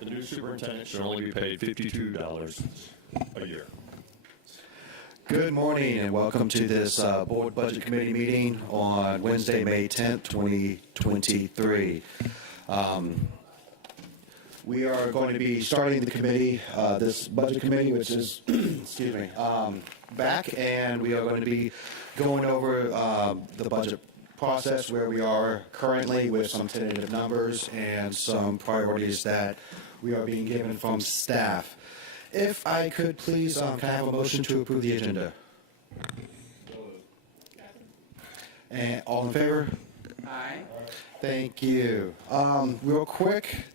The new superintendent should only be paid $52 a year. Good morning and welcome to this Board Budget Committee meeting on Wednesday, May 10th, 2023. We are going to be starting the committee, this budget committee, which is, excuse me, back, and we are going to be going over the budget process where we are currently with some tentative numbers and some priorities that we are being given from staff. If I could please, can I have a motion to approve the agenda? And all in favor? Aye. Thank you. Real quick,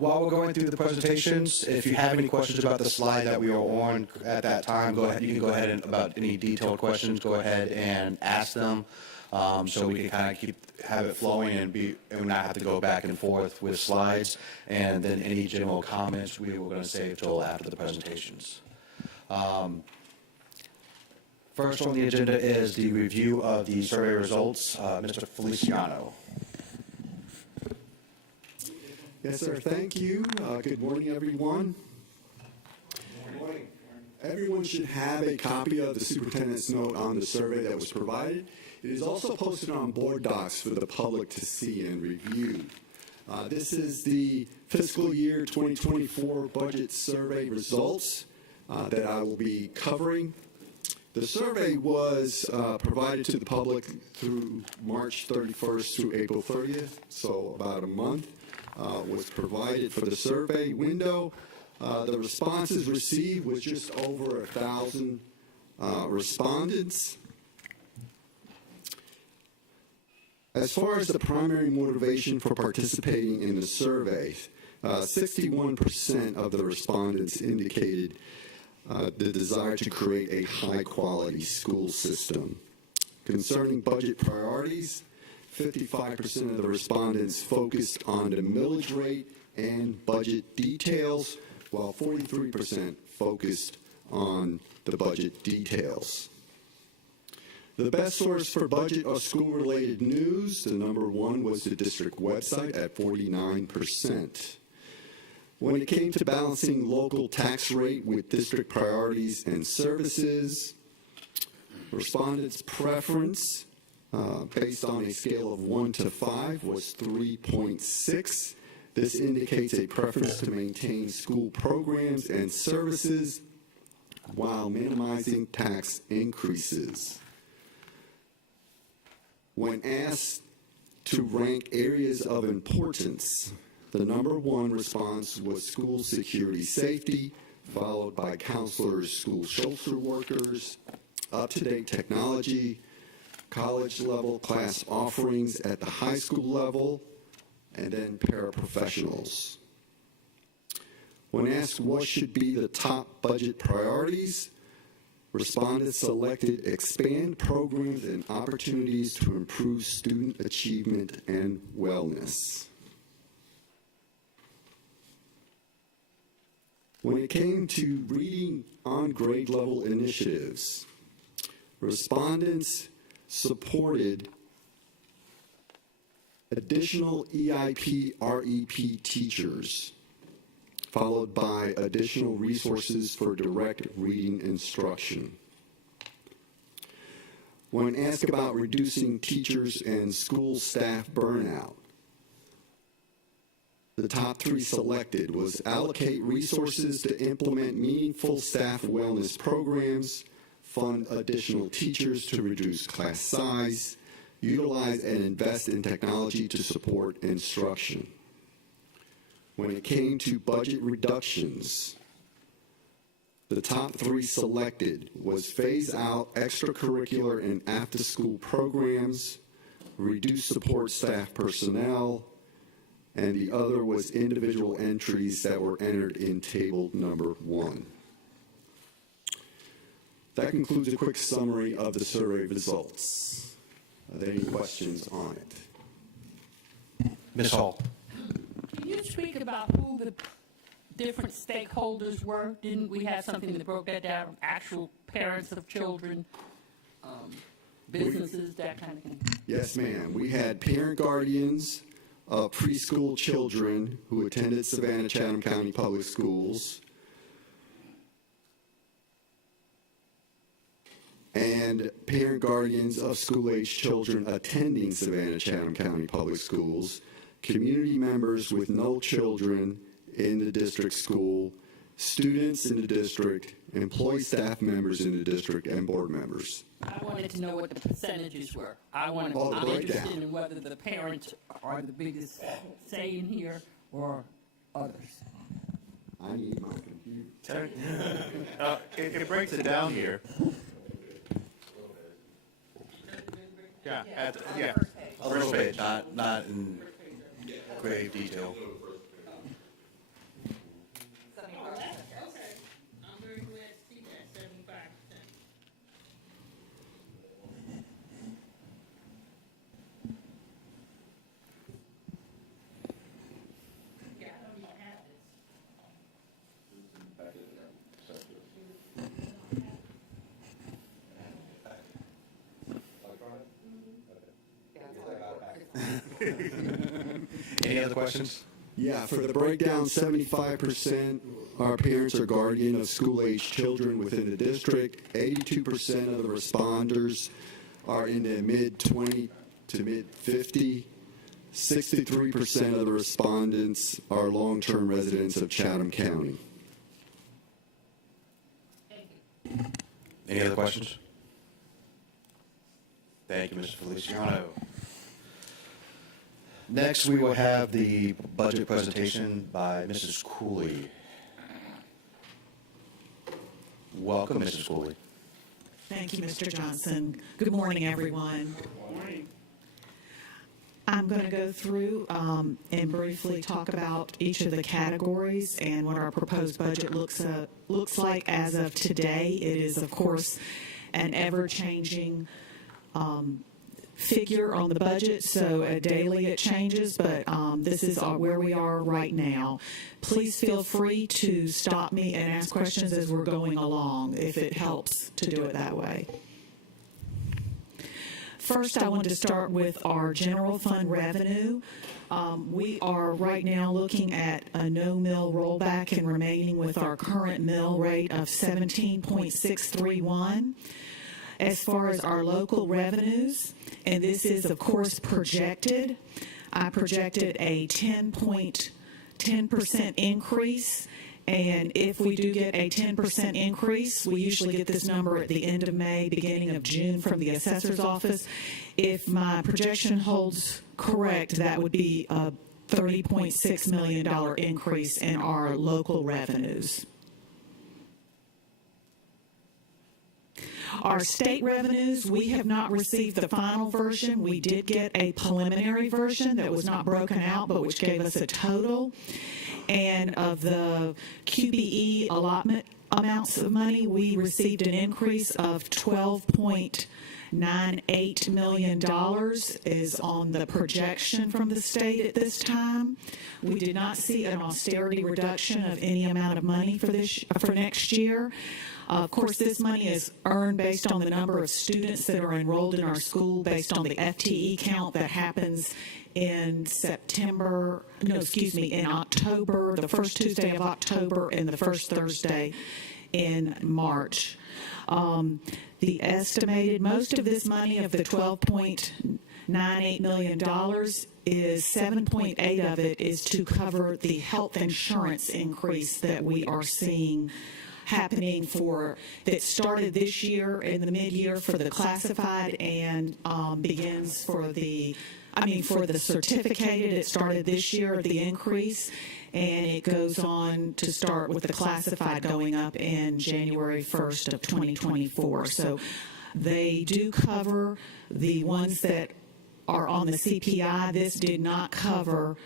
while we're going through the presentations, if you have any questions about the slide that we are on at that time, go ahead. You can go ahead and about any detailed questions, go ahead and ask them, so we can kind of have it flowing and not have to go back and forth with slides. And then any general comments we were going to save till after the presentations. First on the agenda is the review of the survey results. Mr. Feliciano. Yes, sir. Thank you. Good morning, everyone. Good morning. Everyone should have a copy of the superintendent's note on the survey that was provided. It is also posted on board docs for the public to see and review. This is the fiscal year 2024 budget survey results that I will be covering. The survey was provided to the public through March 31st through April 30th, so about a month. Was provided for the survey window. The responses received was just over 1,000 respondents. As far as the primary motivation for participating in the survey, 61% of the respondents indicated the desire to create a high-quality school system. Concerning budget priorities, 55% of the respondents focused on the millage rate and budget details, while 43% focused on the budget details. The best source for budget or school-related news, the number one was the district website at 49%. When it came to balancing local tax rate with district priorities and services, respondents' preference based on a scale of 1 to 5 was 3.6. This indicates a preference to maintain school programs and services while minimizing tax increases. When asked to rank areas of importance, the number one response was school security safety, followed by counselors, school shelter workers, up-to-date technology, college-level class offerings at the high school level, and then paraprofessionals. When asked what should be the top budget priorities, respondents selected expand programs and opportunities to improve student achievement and wellness. When it came to reading on grade level initiatives, respondents supported additional EIP, REP teachers, followed by additional resources for direct reading instruction. When asked about reducing teachers and school staff burnout, the top three selected was allocate resources to implement meaningful staff wellness programs, fund additional teachers to reduce class size, utilize and invest in technology to support instruction. When it came to budget reductions, the top three selected was phase out extracurricular and after-school programs, reduce support staff personnel, and the other was individual entries that were entered in table number 1. That concludes a quick summary of the survey results. Are there any questions on it? Ms. Hall. Can you speak about who the different stakeholders were? Didn't we have something that broke that down? Actual parents of children, businesses, that kind of thing? Yes, ma'am. We had parent guardians, of preschool children who attended Savannah-Chatham County Public Schools, and parent guardians of school-age children attending Savannah-Chatham County Public Schools, community members with no children in the district school, students in the district, employee staff members in the district, and board members. I wanted to know what the percentages were. I'm breakdown. interested in whether the parents are the biggest say in here or others. I need my computer. It breaks it down here. Yeah, First page, not in grave detail. I'm very glad to see that, 75%. Yeah, I don't even have this. Any other questions? Yeah, for the breakdown, 75% are parents or guardian of school-age children within the district. 82% of the responders are in the mid-20 to mid-50. 63% of the respondents are long-term residents of Chatham County. Any other questions? Thank you, Mr. Feliciano. Next, we will have the budget presentation by Mrs. Cooley. Welcome, Mrs. Cooley. Thank you, Mr. Johnson. Good morning, everyone. I'm going to go through and briefly talk about each of the categories and what our proposed budget looks like as of today. It is, of course, an ever-changing figure on the budget, so daily it changes, but this is where we are right now. Please feel free to stop me and ask questions as we're going along, if it helps to do it that way. First, I want to start with our general fund revenue. We are right now looking at a no mill rollback and remaining with our current mill rate of 17.631. As far as our local revenues, and this is, of course, projected, I projected a 10% increase. And if we do get a 10% increase, we usually get this number at the end of May, beginning of June from the assessor's office. If my projection holds correct, that would be a $30.6 million increase in our local revenues. Our state revenues, we have not received the final version. We did get a preliminary version that was not broken out, but which gave us a total. And of the QBE allotment amounts of money, we received an increase of $12.98 million is on the projection from the state at this time. We did not see an austerity reduction of any amount of money for next year. Of course, this money is earned based on the number of students that are enrolled in our school, based on the FTE count that happens in in October, the first Tuesday of October and the first Thursday in March. The estimated, most of this money of the $12.98 million is 7.8 of it is to cover the health insurance increase that we are seeing happening that started this year in the mid-year for the classified and begins for the certificated. It started this year, the increase, and it goes on to start with the classified going up in January 1st of 2024. So they do cover the ones that are on the CPI. This did not cover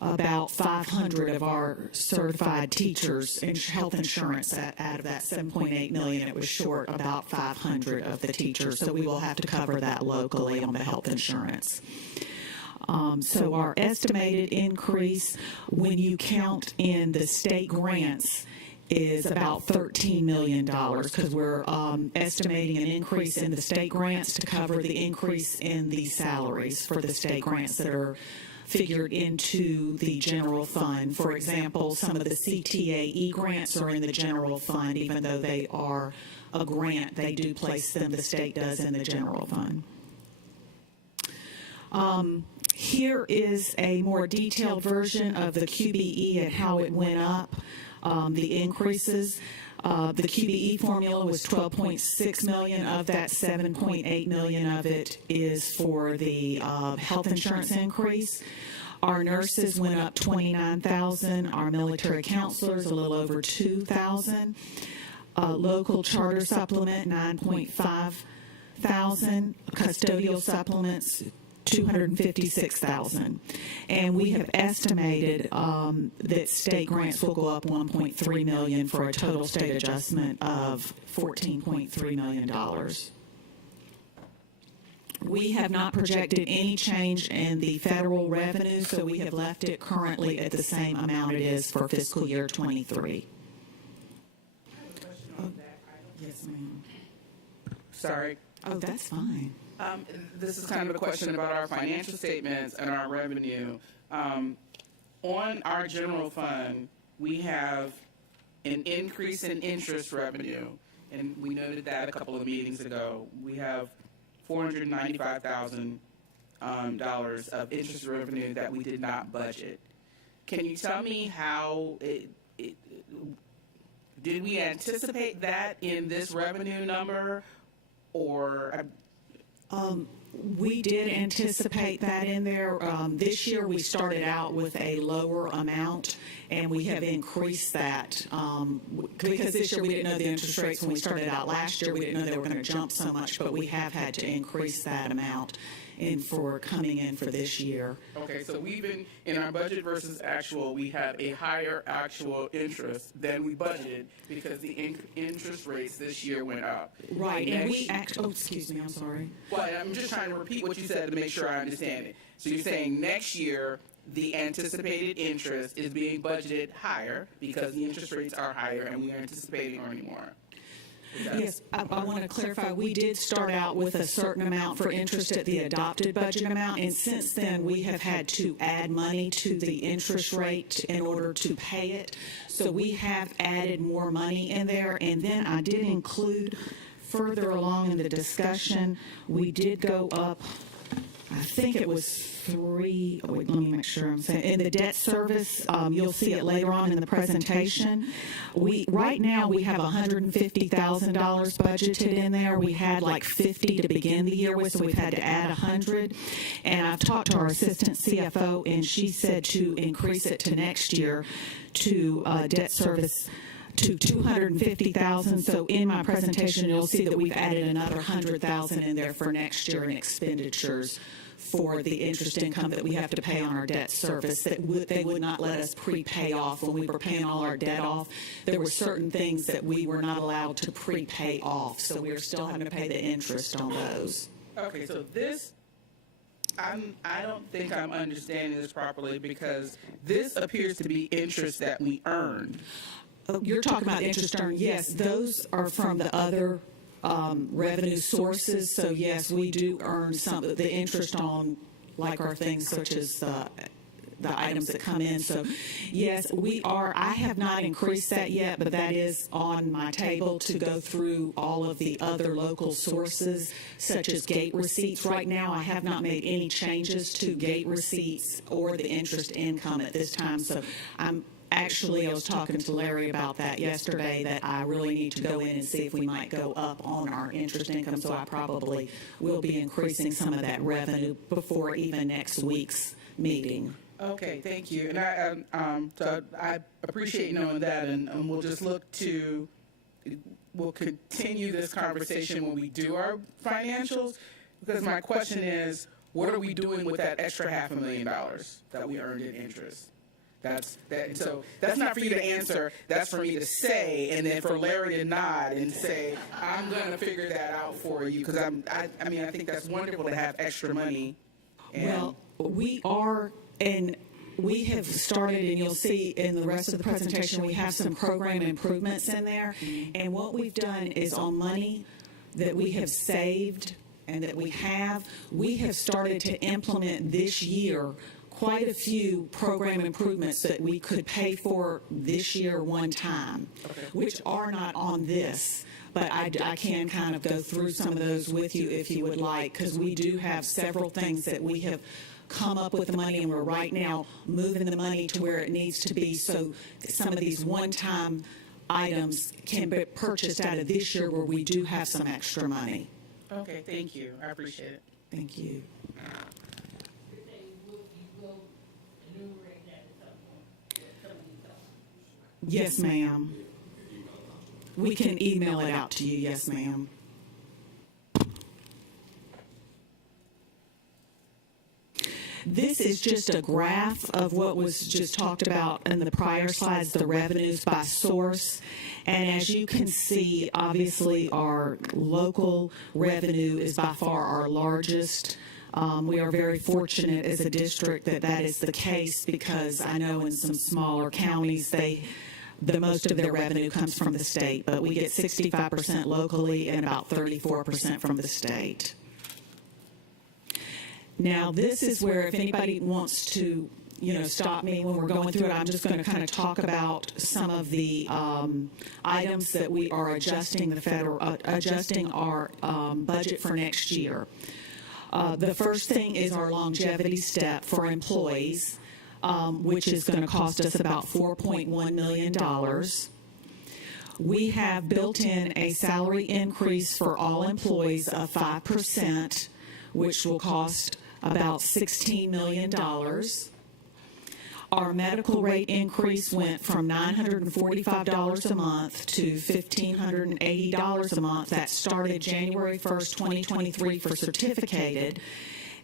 about 500 of our certified teachers in health insurance. Out of that 7.8 million, it was short about 500 of the teachers. So we will have to cover that locally on the health insurance. So our estimated increase, when you count in the state grants, is about $13 million because we're estimating an increase in the state grants to cover the increase in the salaries for the state grants that are figured into the general fund. For example, some of the CTAE grants are in the general fund, even though they are a grant, they do place them, the state does, in the general fund. Here is a more detailed version of the QBE and how it went up, the increases. The QBE formula was $12.6 million. Of that, $7.8 million of it is for the health insurance increase. Our nurses went up $29,000. Our military counselors a little over $2,000. Local charter supplement $9,500. Custodial supplements $256,000, and we have estimated that state grants will go up $1.3 million for a total state adjustment of $14.3 million. We have not projected any change in the federal revenue, so we have left it currently at the same amount it is for fiscal year 23. Yes, ma'am. Sorry. Oh, that's fine. This is kind of a question about our financial statements and our revenue. On our general fund, we have an increase in interest revenue, and we noted that a couple of meetings ago. We have $495,000 of interest revenue that we did not budget. Can you tell me how did we anticipate that in this revenue number, or? We did anticipate that in there. This year, we started out with a lower amount, and we have increased that because this year we didn't know the interest rates when we started out last year. We didn't know they were going to jump so much, but we have had to increase that amount for coming in for this year. Okay, so we've been, in our budget versus actual, we have a higher actual interest than we budgeted because the interest rates this year went up. Right, and excuse me, I'm sorry. Well, I'm just trying to repeat what you said to make sure I understand it. So you're saying next year, the anticipated interest is being budgeted higher because the interest rates are higher and we are anticipating earning more. Yes, I want to clarify, we did start out with a certain amount for interest at the adopted budget amount, and since then, we have had to add money to the interest rate in order to pay it. So we have added more money in there, and then I did include further along in the discussion, we did go up, I think it was let me make sure I'm saying, in the debt service, you'll see it later on in the presentation. Right now we have $150,000 budgeted in there. We had like 50 to begin the year with, so we've had to add 100. And I've talked to our assistant CFO, and she said to increase it to next year to debt service to $250,000. So in my presentation, you'll see that we've added another $100,000 in there for next year in expenditures for the interest income that we have to pay on our debt service that they would not let us prepay off when we were paying all our debt off. There were certain things that we were not allowed to prepay off, so we're still having to pay the interest on those. Okay, so this, I don't think I'm understanding this properly because this appears to be interest that we earned. You're talking about interest earned. Yes, those are from the other revenue sources. So yes, we do earn some of the interest on like our things such as the items that come in. So yes, we are. I have not increased that yet, but that is on my table to go through all of the other local sources such as gate receipts. Right now, I have not made any changes to gate receipts or the interest income at this time. So Actually, I was talking to Larry about that yesterday, that I really need to go in and see if we might go up on our interest income, so I probably will be increasing some of that revenue before even next week's meeting. Okay, thank you. And so I appreciate knowing that, and we'll just we'll continue this conversation when we do our financials, because my question is, what are we doing with that extra $500,000 that we earned in interest? So that's not for you to answer. That's for me to say, and then for Larry to nod and say, I'm going to figure that out for you, because I think that's wonderful to have extra money. Well, we are, and we have started, and you'll see in the rest of the presentation, we have some program improvements in there. And what we've done is on money that we have saved and that we have started to implement this year quite a few program improvements that we could pay for this year one time, which are not on this. But I can kind of go through some of those with you if you would like, because we do have several things that we have come up with the money, and we're right now moving the money to where it needs to be, so some of these one-time items can be purchased out of this year where we do have some extra money. Okay, thank you. I appreciate it. Thank you. Yes, ma'am. We can email it out to you, yes, ma'am. This is just a graph of what was just talked about in the prior slides, the revenues by source. And as you can see, obviously, our local revenue is by far our largest. We are very fortunate as a district that that is the case, because I know in some smaller counties, the most of their revenue comes from the state, but we get 65% locally and about 34% from the state. Now, this is where if anybody wants to, stop me when we're going through it, I'm just going to kind of talk about some of the items that we are adjusting adjusting our budget for next year. The first thing is our longevity step for employees, which is going to cost us about $4.1 million. We have built in a salary increase for all employees of 5%, which will cost about $16 million. Our medical rate increase went from $945 a month to $1,580 a month. That started January 1st, 2023 for certificated,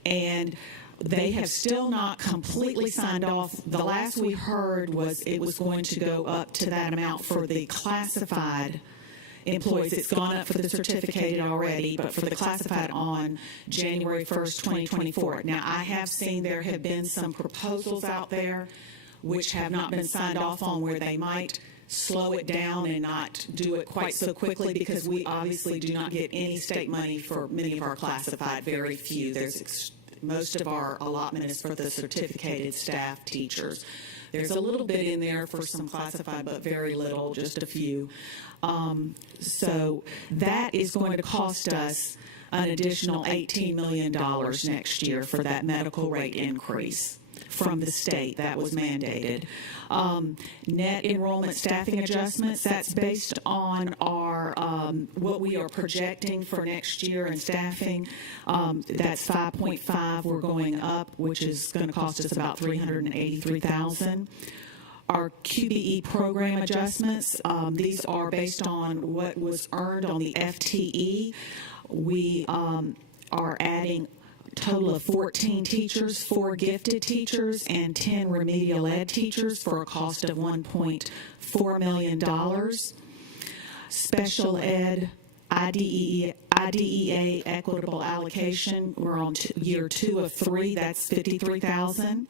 and they have still not completely signed off. The last we heard was it was going to go up to that amount for the classified employees. It's gone up for the certificated already, but for the classified on January 1st, 2024. Now, I have seen there have been some proposals out there which have not been signed off on, where they might slow it down and not do it quite so quickly, because we obviously do not get any state money for many of our classified, very few. Most of our allotment is for the certificated staff teachers. There's a little bit in there for some classified, but very little, just a few. So that is going to cost us an additional $18 million next year for that medical rate increase from the state that was mandated. Net enrollment staffing adjustments, that's based on our what we are projecting for next year in staffing. That's 5.5. We're going up, which is going to cost us about $383,000. Our QBE program adjustments, these are based on what was earned on the FTE. We are adding a total of 14 teachers, 4 gifted teachers, and 10 remedial ed teachers for a cost of $1.4 million. Special ed, IDEA equitable allocation, we're on year 2 of 3, that's $53,000.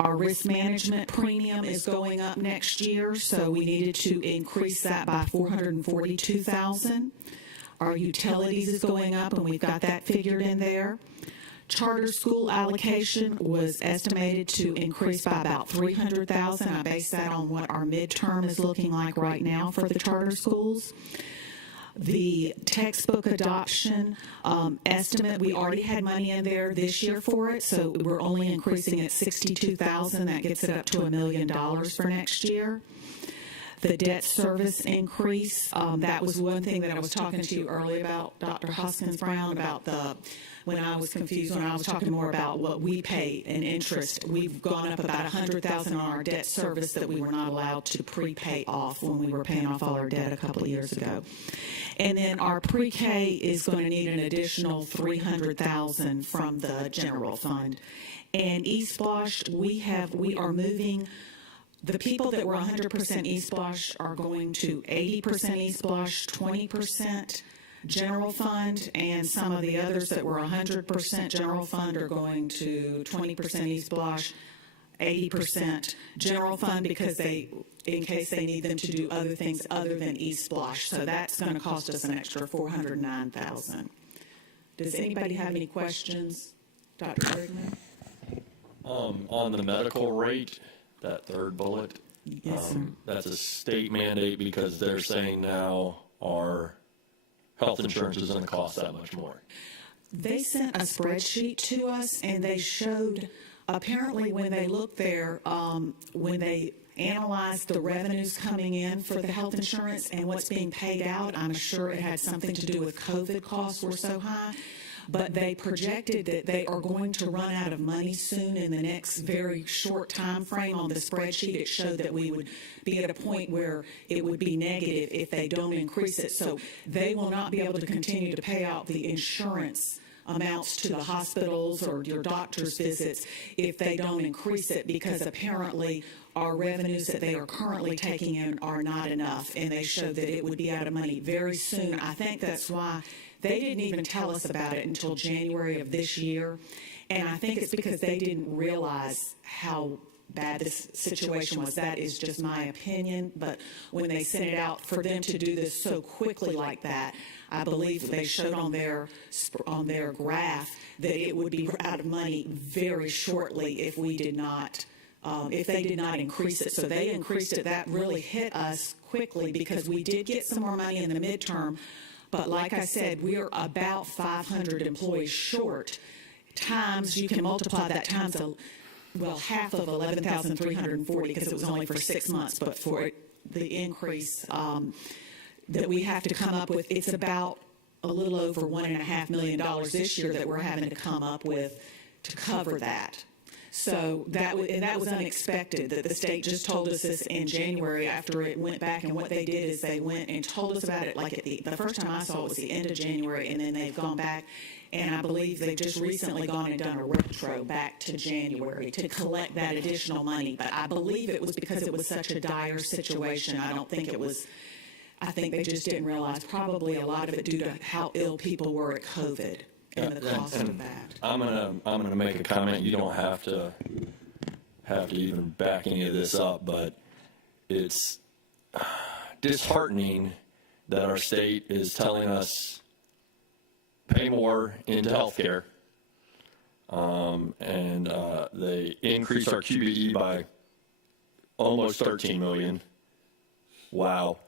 Our risk management premium is going up next year, so we needed to increase that by $442,000. Our utilities is going up, and we've got that figured in there. Charter school allocation was estimated to increase by about $300,000. I base that on what our midterm is looking like right now for the charter schools. The textbook adoption estimate, we already had money in there this year for it, so we're only increasing it $62,000. That gets it up to $1 million for next year. The debt service increase, that was one thing that I was talking to you earlier about, Dr. Hoskins Brown, about when I was confused, when I was talking more about what we pay in interest. We've gone up about $100,000 on our debt service that we were not allowed to prepay off when we were paying off all our debt a couple of years ago. And then our pre-K is going to need an additional $300,000 from the general fund. And eSplosh, we are moving. The people that were 100% eSplosh are going to 80% eSplosh, 20% general fund, and some of the others that were 100% general fund are going to 20% eSplosh, 80% general fund, because in case they need them to do other things other than eSplosh. So that's going to cost us an extra $409,000. Does anybody have any questions, Dr. Bergman? On the medical rate, that third bullet, Yes, sir. that's a state mandate because they're saying now our health insurance is going to cost that much more. They sent a spreadsheet to us, and they showed, apparently when they looked there, when they analyzed the revenues coming in for the health insurance and what's being paid out, I'm sure it had something to do with COVID costs were so high. But they projected that they are going to run out of money soon in the next very short time frame. On the spreadsheet, it showed that we would be at a point where it would be negative if they don't increase it. So they will not be able to continue to pay out the insurance amounts to the hospitals or your doctor's visits if they don't increase it, because apparently our revenues that they are currently taking in are not enough, and they showed that it would be out of money very soon. I think that's why they didn't even tell us about it until January of this year, and I think it's because they didn't realize how bad this situation was. That is just my opinion, but when they sent it out, for them to do this so quickly like that, I believe they showed on their graph that it would be out of money very shortly if we did not, if they did not increase it. So they increased it. That really hit us quickly because we did get some more money in the midterm. But like I said, we are about 500 employees short. Times, you can multiply that times, half of 11,340 because it was only for 6 months. But for the increase that we have to come up with, it's about a little over $1.5 million this year that we're having to come up with to cover that. So that was unexpected, that the state just told us this in January after it went back, and what they did is they went and told us about it like at the first time I saw it was the end of January, and then they've gone back, and I believe they've just recently gone and done a retro back to January to collect that additional money. But I believe it was because it was such a dire situation. I don't think it was, I think they just didn't realize, probably a lot of it due to how ill people were at COVID and the cost of that. I'm gonna make a comment. You don't have to even back any of this up, but it's disheartening that our state is telling us pay more into healthcare, and they increased our QBE by almost 13 million. Wow.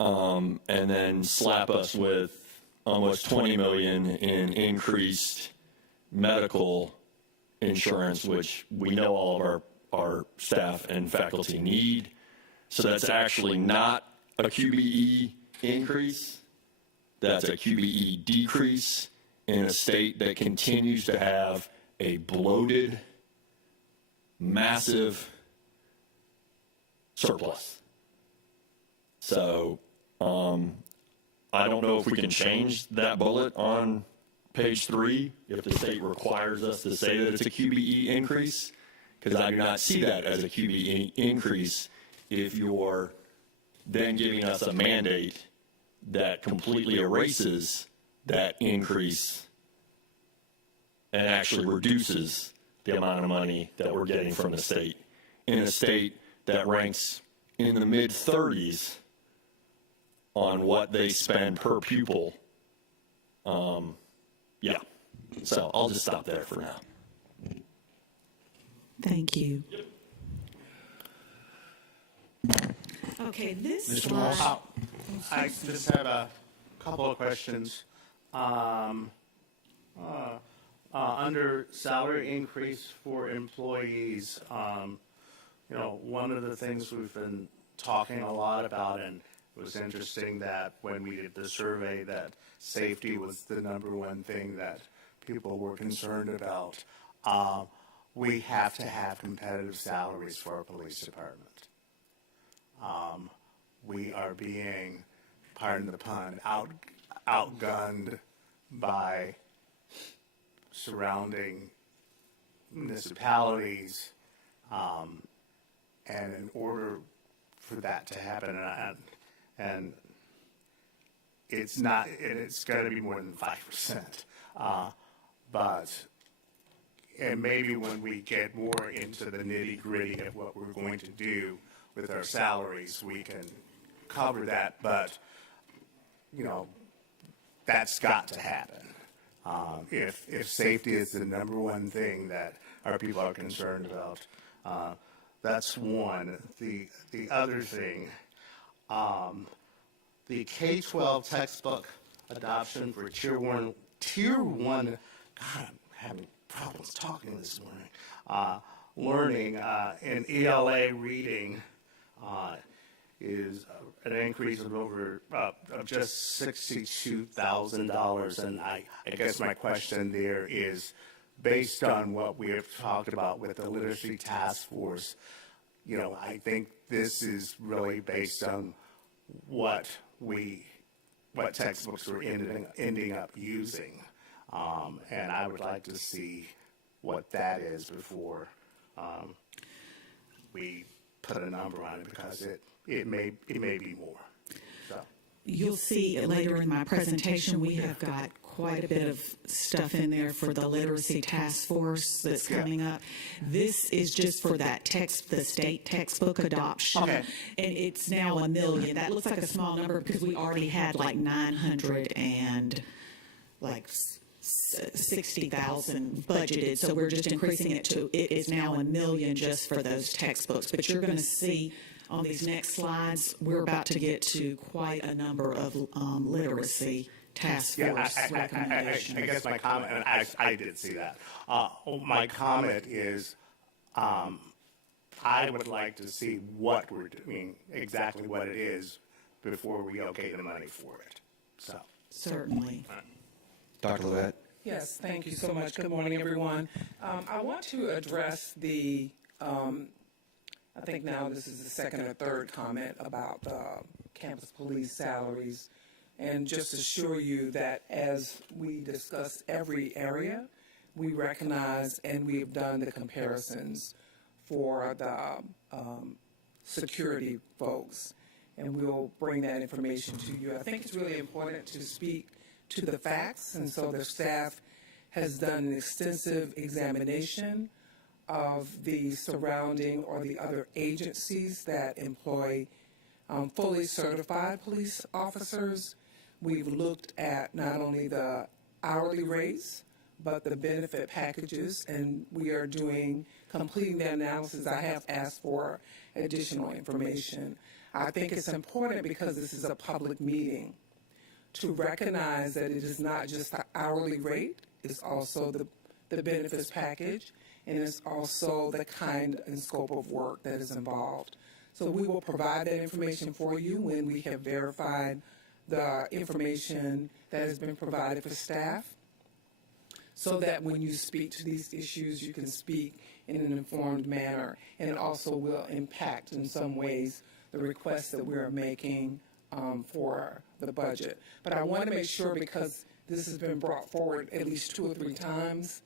And then slap us with almost 20 million in increased medical insurance, which we know all of our staff and faculty need. So that's actually not a QBE increase. That's a QBE decrease in a state that continues to have a bloated, massive surplus. So I don't know if we can change that bullet on page 3 if the state requires us to say that it's a QBE increase, because I do not see that as a QBE increase if you're then giving us a mandate that completely erases that increase and actually reduces the amount of money that we're getting from the state in a state that ranks in the mid-30s on what they spend per pupil. Yeah. So I'll just stop there for now. Thank you. Okay, this slide. I just have a couple of questions. Under salary increase for employees, one of the things we've been talking a lot about, and it was interesting that when we did the survey that safety was the #1 thing that people were concerned about. We have to have competitive salaries for our police department. We are being, pardon the pun, outgunned by surrounding municipalities, and in order for that to happen, and it's not, it's got to be more than 5%, and maybe when we get more into the nitty-gritty of what we're going to do with our salaries, we can cover that, but, that's got to happen. If safety is the #1 thing that our people are concerned about. That's one. The other thing, the K-12 textbook adoption for Tier 1, God, I'm having problems talking this morning, learning in ELA reading is an increase of over of just $62,000. And I guess my question there is, based on what we have talked about with the literacy task force, you know, I think this is really based on what textbooks we're ending up using. And I would like to see what that is before we put a number on it, because it may be more. So. You'll see later in my presentation, we have got quite a bit of stuff in there for the literacy task force that's coming up. This is just for that the state textbook adoption. Okay. And it's now $1 million. That looks like a small number because we already had like 900 and like 60,000 budgeted. So we're just increasing it to, it is now $1 million just for those textbooks. But you're going to see on these next slides, we're about to get to quite a number of literacy task force recommendations. I guess my comment, and I did see that. My comment is, I would like to see what we're doing, exactly what it is, before we okay the money for it. So. Certainly. Dr. Levet? Yes, thank you so much. Good morning, everyone. I want to address the, I think now this is the second or third comment about campus police salaries, and just assure you that as we discuss every area, we recognize and we have done the comparisons for the security folks, and we'll bring that information to you. I think it's really important to speak to the facts, and so the staff has done an extensive examination of the surrounding or the other agencies that employ fully certified police officers. We've looked at not only the hourly rates, but the benefit packages, and we are completing the analysis. I have asked for additional information. I think it's important, because this is a public meeting, to recognize that it is not just the hourly rate, it's also the benefits package, and it's also the kind and scope of work that is involved. So we will provide that information for you when we have verified the information that has been provided for staff, so that when you speak to these issues, you can speak in an informed manner, and it also will impact in some ways the requests that we're making for the budget. But I want to make sure, because this has been brought forward at least 2 or 3 times,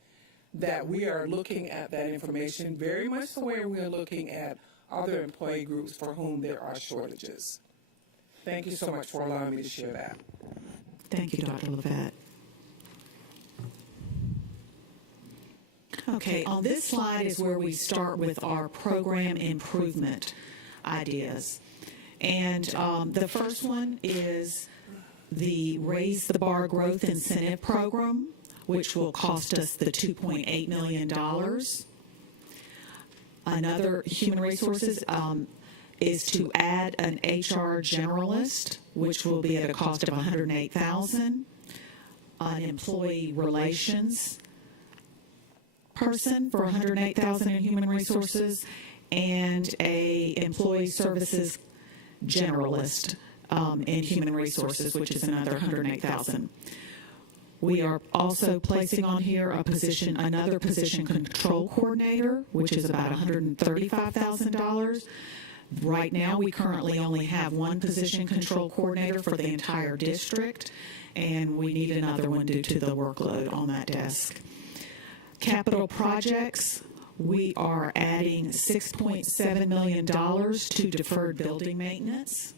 that we are looking at that information very much the way we are looking at other employee groups for whom there are shortages. Thank you so much for allowing me to share that. Thank you, Dr. Levet. Okay, on this slide is where we start with our program improvement ideas. And the first one is the Raise the Bar Growth Incentive Program, which will cost us the $2.8 million. Another human resources is to add an HR generalist, which will be at a cost of $108,000. An employee relations person for $108,000 in human resources, and a employee services generalist in human resources, which is another $108,000. We are also placing on here another position, control coordinator, which is about $135,000. Right now, we currently only have one position, control coordinator, for the entire district, and we need another one due to the workload on that desk. Capital projects, we are adding $6.7 million to deferred building maintenance.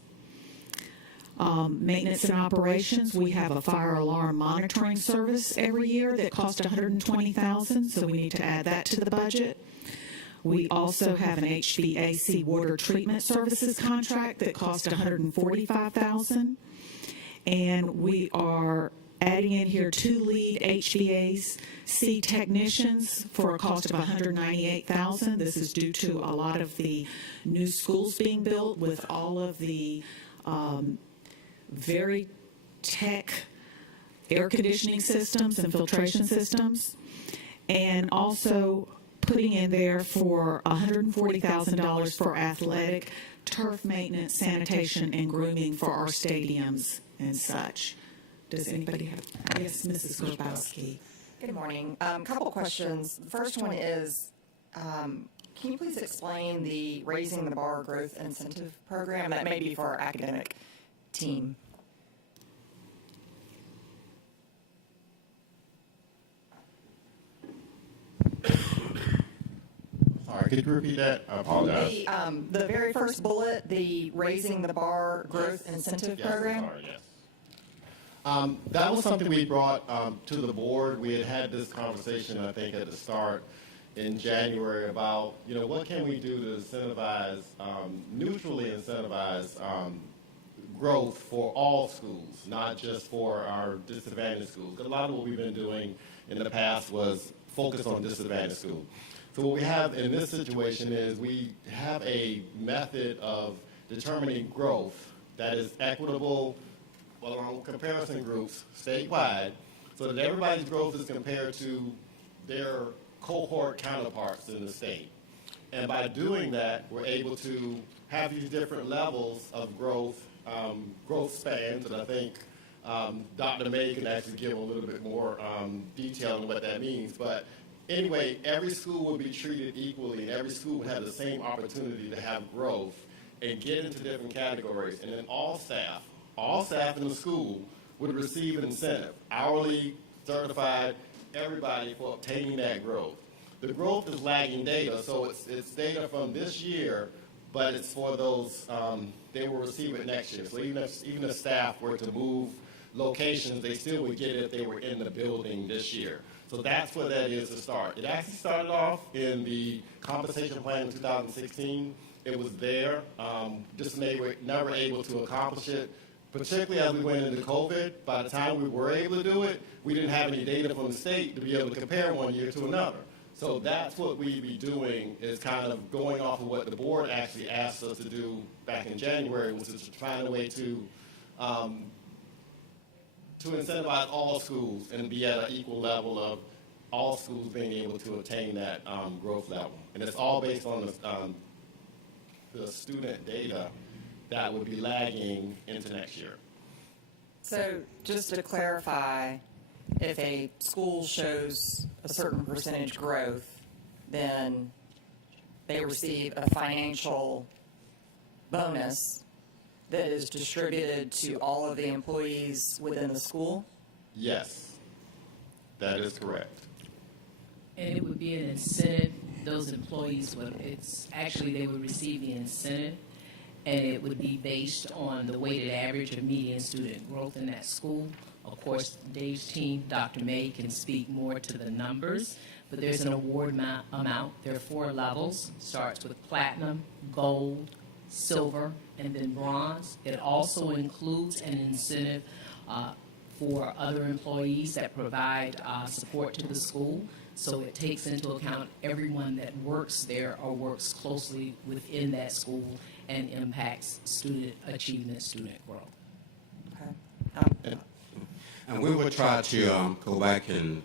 Maintenance and operations, we have a fire alarm monitoring service every year that costs $120,000, so we need to add that to the budget. We also have an HVAC water treatment services contract that costs $145,000, and we are adding in here 2 lead HVAC technicians for a cost of $198,000. This is due to a lot of the new schools being built with all of the very tech air conditioning systems and filtration systems, and also putting in there for $140,000 for athletic, turf maintenance, sanitation, and grooming for our stadiums and such. Does anybody have? Yes, Mrs. Grabowski. Good morning. Couple questions. The first one is, can you please explain the Raising the Bar Growth Incentive Program? That may be for our academic team. Sorry, could you repeat that? I apologize. The very first bullet, the Raising the Bar Growth Incentive Program. Sorry, yes. That was something we brought to the board. We had this conversation, I think, at the start in January about, what can we do to incentivize, neutrally incentivize growth for all schools, not just for our disadvantaged schools. 'Cause a lot of what we've been doing in the past was focus on disadvantaged schools. So what we have in this situation is we have a method of determining growth that is equitable along comparison groups statewide, so that everybody's growth is compared to their cohort counterparts in the state. And by doing that, we're able to have these different levels of growth, growth spans, and I think Dr. May can actually give a little bit more detail on what that means. But anyway, every school will be treated equally, and every school would have the same opportunity to have growth and get into different categories. And then all staff in the school would receive an incentive, hourly, certified, everybody, for obtaining that growth. The growth is lagging data, so it's data from this year, but it's for those, they will receive it next year. So even if staff were to move locations, they still would get it if they were in the building this year. So that's what that is to start. It actually started off in the compensation plan in 2016. It was there, just they were never able to accomplish it, particularly as we went into COVID. By the time we were able to do it, we didn't have any data from the state to be able to compare one year to another. So that's what we'd be doing, is kind of going off of what the board actually asked us to do back in January, which is to find a way to incentivize all schools and be at an equal level of all schools being able to attain that growth level. And it's all based on the student data that would be lagging into next year. So just to clarify, if a school shows a certain percentage growth, then they receive a financial bonus that is distributed to all of the employees within the school? Yes, that is correct. And it would be an incentive. Those employees would, they would receive the incentive, and it would be based on the weighted average of median student growth in that school. Of course, Dave's team, Dr. May, can speak more to the numbers, but there's an award amount. There are 4 levels. Starts with platinum, gold, silver, and then bronze. It also includes an incentive for other employees that provide support to the school. So it takes into account everyone that works there or works closely within that school and impacts student achievement, student growth. Okay. And we will try to go back and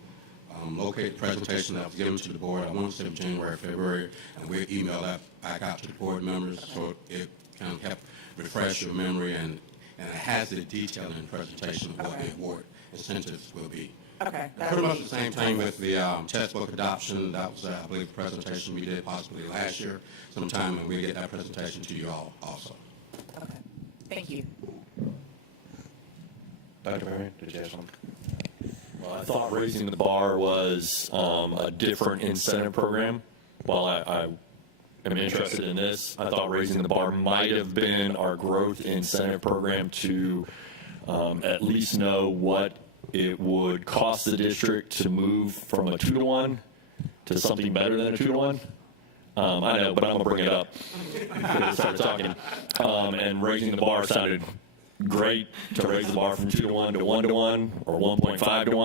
locate the presentation that was given to the board. I want to say January, February, and we'll email that back out to the board members so it can help refresh your memory, and it has the detail in the presentation of what the award incentives will be. Okay. Pretty much the same thing with the textbook adoption. That was, I believe, the presentation we did possibly last year sometime, and we'll get that presentation to you all also. Okay. Thank you. Dr. Marion, did you have something? Well, I thought Raising the Bar was a different incentive program. While I am interested in this, I thought Raising the Bar might have been our growth incentive program to at least know what it would cost the district to move from a 2-to-1 to something better than a 2-to-1. I know, but I'm going to bring it up before we start talking. And Raising the Bar sounded great to raise the bar from 2 to 1 to 1 to 1 or 1.5 to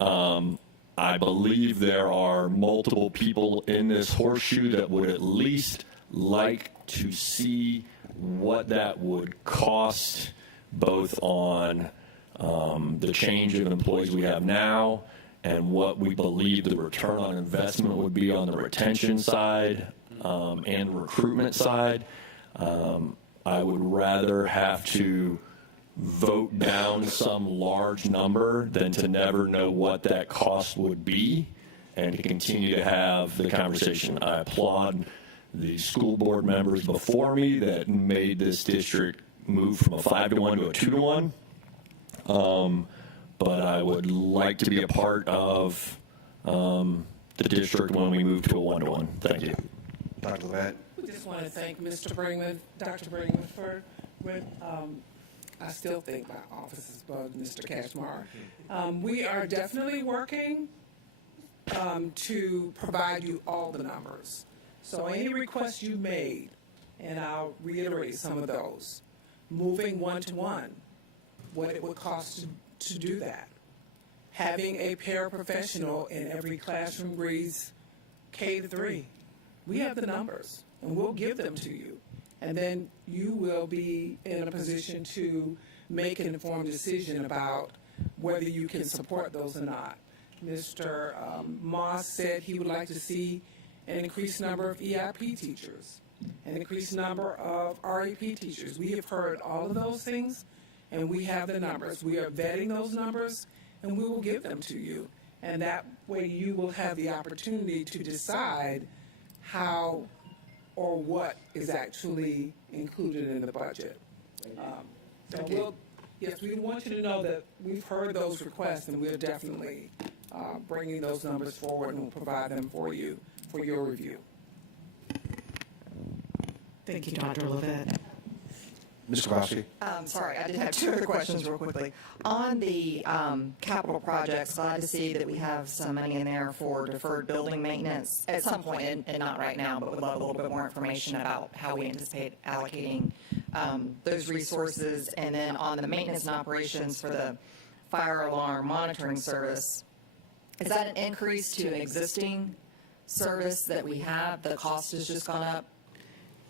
1. I believe there are multiple people in this horseshoe that would at least like to see what that would cost, both on the change of employees we have now and what we believe the return on investment would be on the retention side and recruitment side. I would rather have to vote down some large number than to never know what that cost would be and to continue to have the conversation. I applaud the school board members before me that made this district move from a 5 to 1 to a 2 to 1. But I would like to be a part of the district when we move to a 1 to 1. Thank you. Dr. Levatt. We just want to thank Mr. Brinkman, Dr. Brinkman for, I still think my office is above Mr. Cashmar. We are definitely working to provide you all the numbers. So any requests you made, and I'll reiterate some of those, moving 1 to 1, what it would cost to do that. Having a paraprofessional in every classroom grades K to 3. We have the numbers, and we'll give them to you. And then you will be in a position to make an informed decision about whether you can support those or not. Mr. Moss said he would like to see an increased number of EIP teachers, an increased number of REP teachers. We have heard all of those things, and we have the numbers. We are vetting those numbers, and we will give them to you. And that way you will have the opportunity to decide how or what is actually included in the budget. Yes, we want you to know that we've heard those requests, and we're definitely bringing those numbers forward, and we'll provide them for you for your review. Thank you, Dr. Levatt. Mr. Kowalski. Sorry, I did have 2 other questions real quickly. On the capital projects, glad to see that we have some money in there for deferred building maintenance at some point, and not right now, but would love a little bit more information about how we anticipate allocating those resources. And then on the maintenance and operations for the fire alarm monitoring service, is that an increase to an existing service that we have? The cost has just gone up?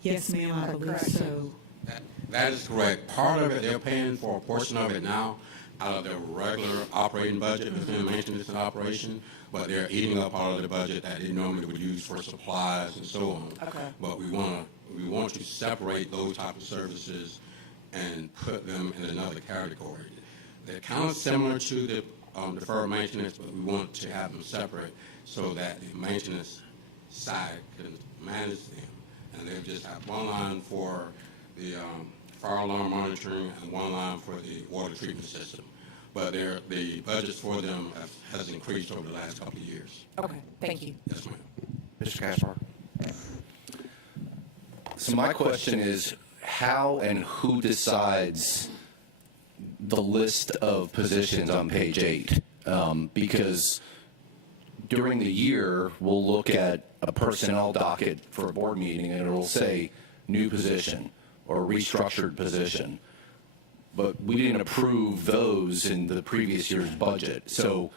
Yes, ma'am, I believe so. That is correct. Part of it, they're paying for a portion of it now out of their regular operating budget within maintenance and operation, but they're eating up all of the budget that they normally would use for supplies and so on. Okay. But we want to separate those type of services and put them in another category. They're kind of similar to the deferred maintenance, but we want to have them separate so that the maintenance side can manage them. And they just have one line for the fire alarm monitoring and one line for the water treatment system. But the budgets for them has increased over the last couple of years. Okay, thank you. Yes, ma'am. Mr. Cashmar. So my question is, how and who decides the list of positions on page 8? Because during the year, we'll look at a personnel docket for a board meeting, and it'll say new position or restructured position. But we didn't approve those in the previous year's budget. So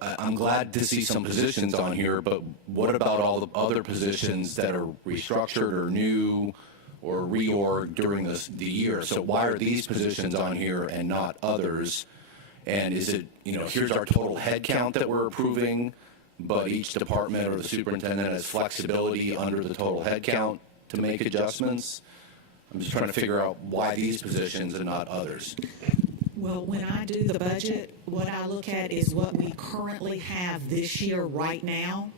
I'm glad to see some positions on here, but what about all the other positions that are restructured or new or reorg during the year? So why are these positions on here and not others? And is it, here's our total head count that we're approving, but each department or the superintendent has flexibility under the total head count to make adjustments? I'm just trying to figure out why these positions and not others. Well, when I do the budget, what I look at is what we currently have this year right now.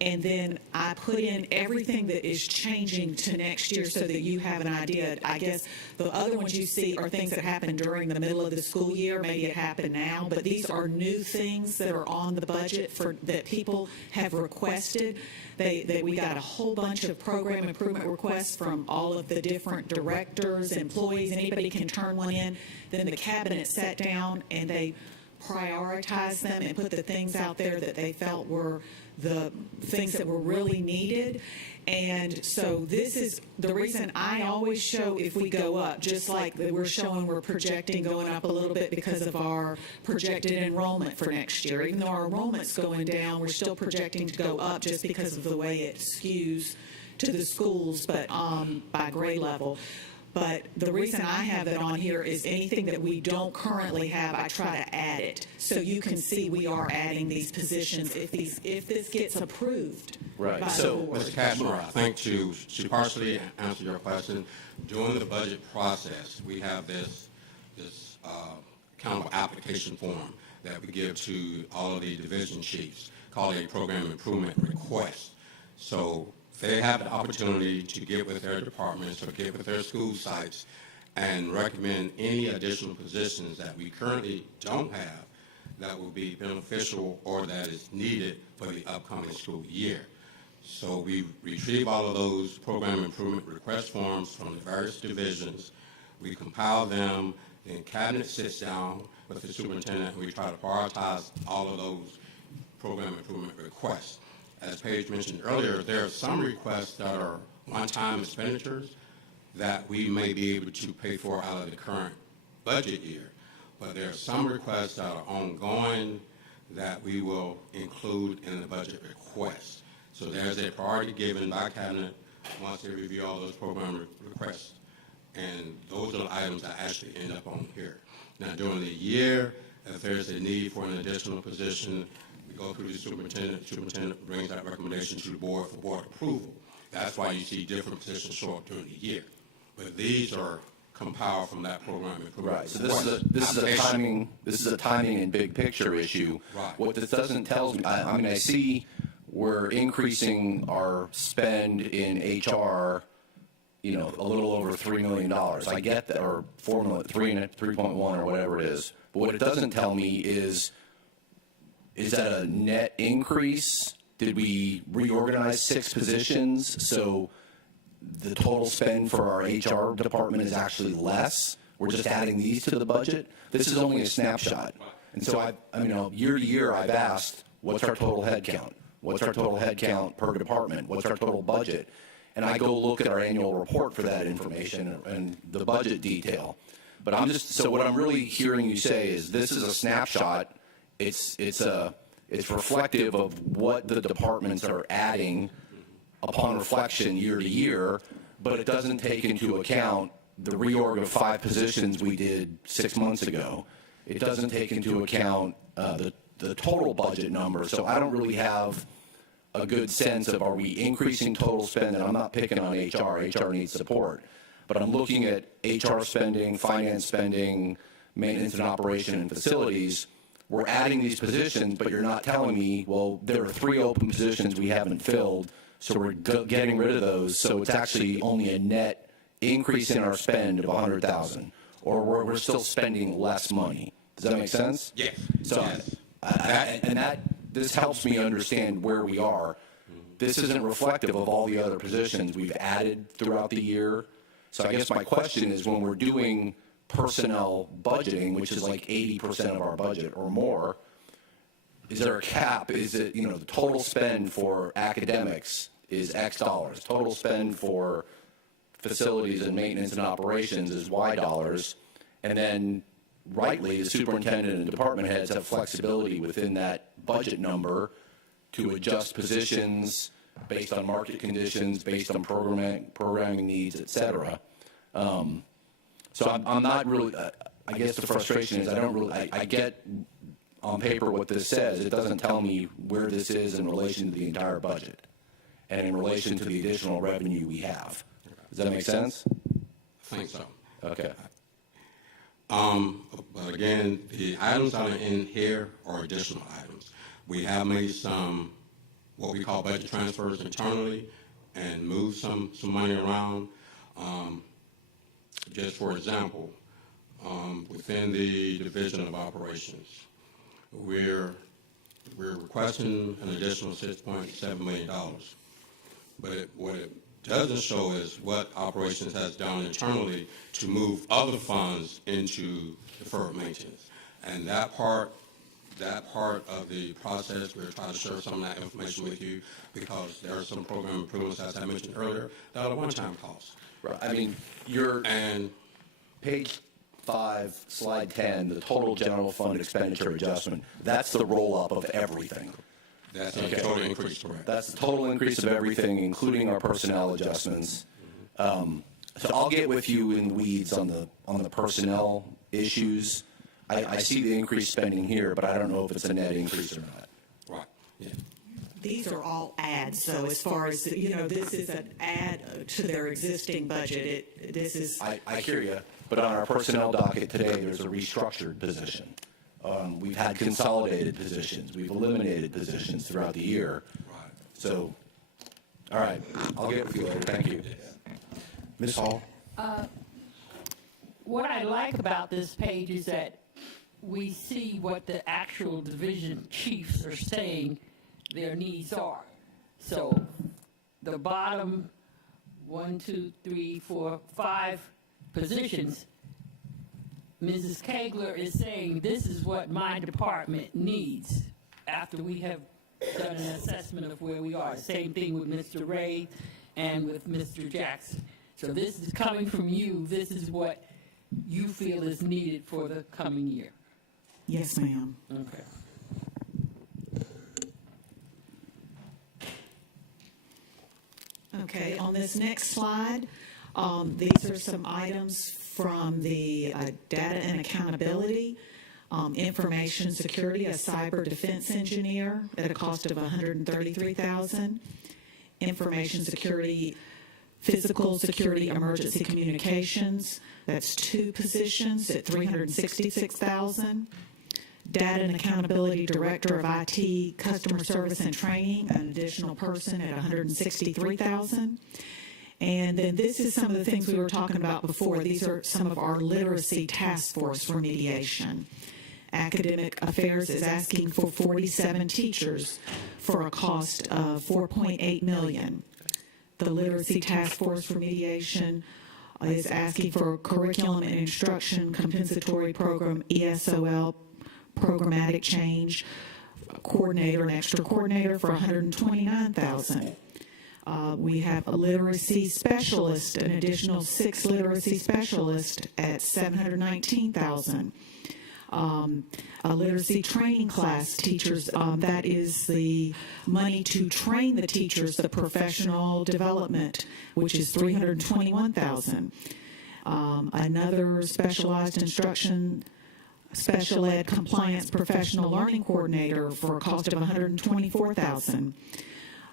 And then I put in everything that is changing to next year so that you have an idea. I guess the other ones you see are things that happened during the middle of the school year. Maybe it happened now, but these are new things that are on the budget that people have requested. We got a whole bunch of program improvement requests from all of the different directors, employees. Anybody can turn one in. Then the cabinet sat down and they prioritized them and put the things out there that they felt were the things that were really needed. And so this is the reason I always show if we go up, just like we're showing we're projecting going up a little bit because of our projected enrollment for next year. Even though our enrollment's going down, we're still projecting to go up just because of the way it skews to the schools, but by grade level. But the reason I have that on here is anything that we don't currently have, I try to add it. So you can see we are adding these positions if this gets approved. Right. by So, the board. Mr. Cashmore, I think to partially answer your question, during the budget process, we have this accountable application form that we give to all of the division chiefs called a program improvement request. So they have the opportunity to get with their departments or get with their school sites and recommend any additional positions that we currently don't have that will be beneficial or that is needed for the upcoming school year. So we retrieve all of those program improvement request forms from the various divisions. We compile them, then cabinet sits down with the superintendent, and we try to prioritize all of those program improvement requests. As Paige mentioned earlier, there are some requests that are one-time expenditures that we may be able to pay for out of the current budget year. But there are some requests that are ongoing that we will include in the budget request. So there's a priority given by cabinet once they review all those program requests. And those are the items that actually end up on here. Now, during the year, if there's a need for an additional position, we go through the superintendent brings that recommendation to the board for board approval. That's why you see different positions show up during the year. But these are compiled from that program improvement. Right. So this is a timing and big picture issue. Right. What this doesn't tell me, I mean, I see we're increasing our spend in HR, you know, a little over $3 million. I get that, or 3.1 or whatever it is. But what it doesn't tell me is that a net increase? Did we reorganize 6 positions? So the total spend for our HR department is actually less. We're just adding these to the budget. This is only a snapshot. And so I mean, year to year, I've asked, what's our total head count? What's our total head count per department? What's our total budget? And I go look at our annual report for that information and the budget detail. But so what I'm really hearing you say is this is a snapshot. It's reflective of what the departments are adding upon reflection year to year, but it doesn't take into account the reorg of 5 positions we did 6 months ago. It doesn't take into account the total budget number. So I don't really have a good sense of, are we increasing total spend? And I'm not picking on HR. HR needs support. But I'm looking at HR spending, finance spending, maintenance and operation and facilities. We're adding these positions, but you're not telling me, well, there are 3 open positions we haven't filled, so we're getting rid of those. So it's actually only a net increase in our spend of $100,000, or we're still spending less money. Does that make sense? Yes. So, Yes. This helps me understand where we are. This isn't reflective of all the other positions we've added throughout the year. So I guess my question is, when we're doing personnel budgeting, which is like 80% of our budget or more, is there a cap? Is it, you know, the total spend for academics is X dollars. Total spend for facilities and maintenance and operations is Y dollars. And then rightly, the superintendent and department heads have flexibility within that budget number to adjust positions based on market conditions, based on programming needs, et cetera. So I'm not really, I guess the frustration is I get on paper what this says. It doesn't tell me where this is in relation to the entire budget and in relation to the additional revenue we have. Does that make sense? I think so. Okay. But again, the items that are in here are additional items. We have made some what we call budget transfers internally and moved some money around. Just for example, within the Division of Operations, we're requesting an additional $6.7 million. But what it doesn't show is what operations has done internally to move other funds into deferred maintenance. And that part that part of the process. We're trying to share some of that information with you because there are some program improvements, as I mentioned earlier, that are one-time costs. Right. I mean, you're And page 5, slide 10, the total general fund expenditure adjustment. That's the roll-up of everything. that's a total increase, correct? That's the total increase of everything, including our personnel adjustments. So I'll get with you in the weeds on the personnel issues. I see the increased spending here, but I don't know if it's a net increase or not. Right, yeah. These are all adds, so as far as, this is an add to their existing budget. This is. I hear you, but on our personnel docket today, there's a restructured position. We've had consolidated positions. We've eliminated positions throughout the year. Right. So, all right, I'll get with you later. Thank you. Ms. Hall? What I like about this page is that we see what the actual division chiefs are saying their needs are. So the bottom 1, 2, 3, 4, 5 positions, Mrs. Kegler is saying this is what my department needs after we have done an assessment of where we are. Same thing with Mr. Ray and with Mr. Jackson. So this is coming from you. This is what you feel is needed for the coming year. Yes, ma'am. Okay. Okay, on this next slide, these are some items from the data and accountability, information security, a cyber defense engineer at a cost of $133,000, information security, physical security, emergency communications, that's 2 positions at $366,000. Data and Accountability Director of IT, Customer Service and Training, an additional person at $163,000. And then this is some of the things we were talking about before. These are some of our literacy task force remediation. Academic Affairs is asking for 47 teachers for a cost of $4.8 million. The Literacy Task Force remediation is asking for curriculum and instruction compensatory program, ESOL, programmatic change, coordinator and extra coordinator for $129,000. We have a literacy specialist, an additional 6 literacy specialists at $719,000. A literacy training class teachers, that is the money to train the teachers, the professional development, which is $321,000. Another specialized instruction, special ed compliance professional learning coordinator for a cost of $124,000.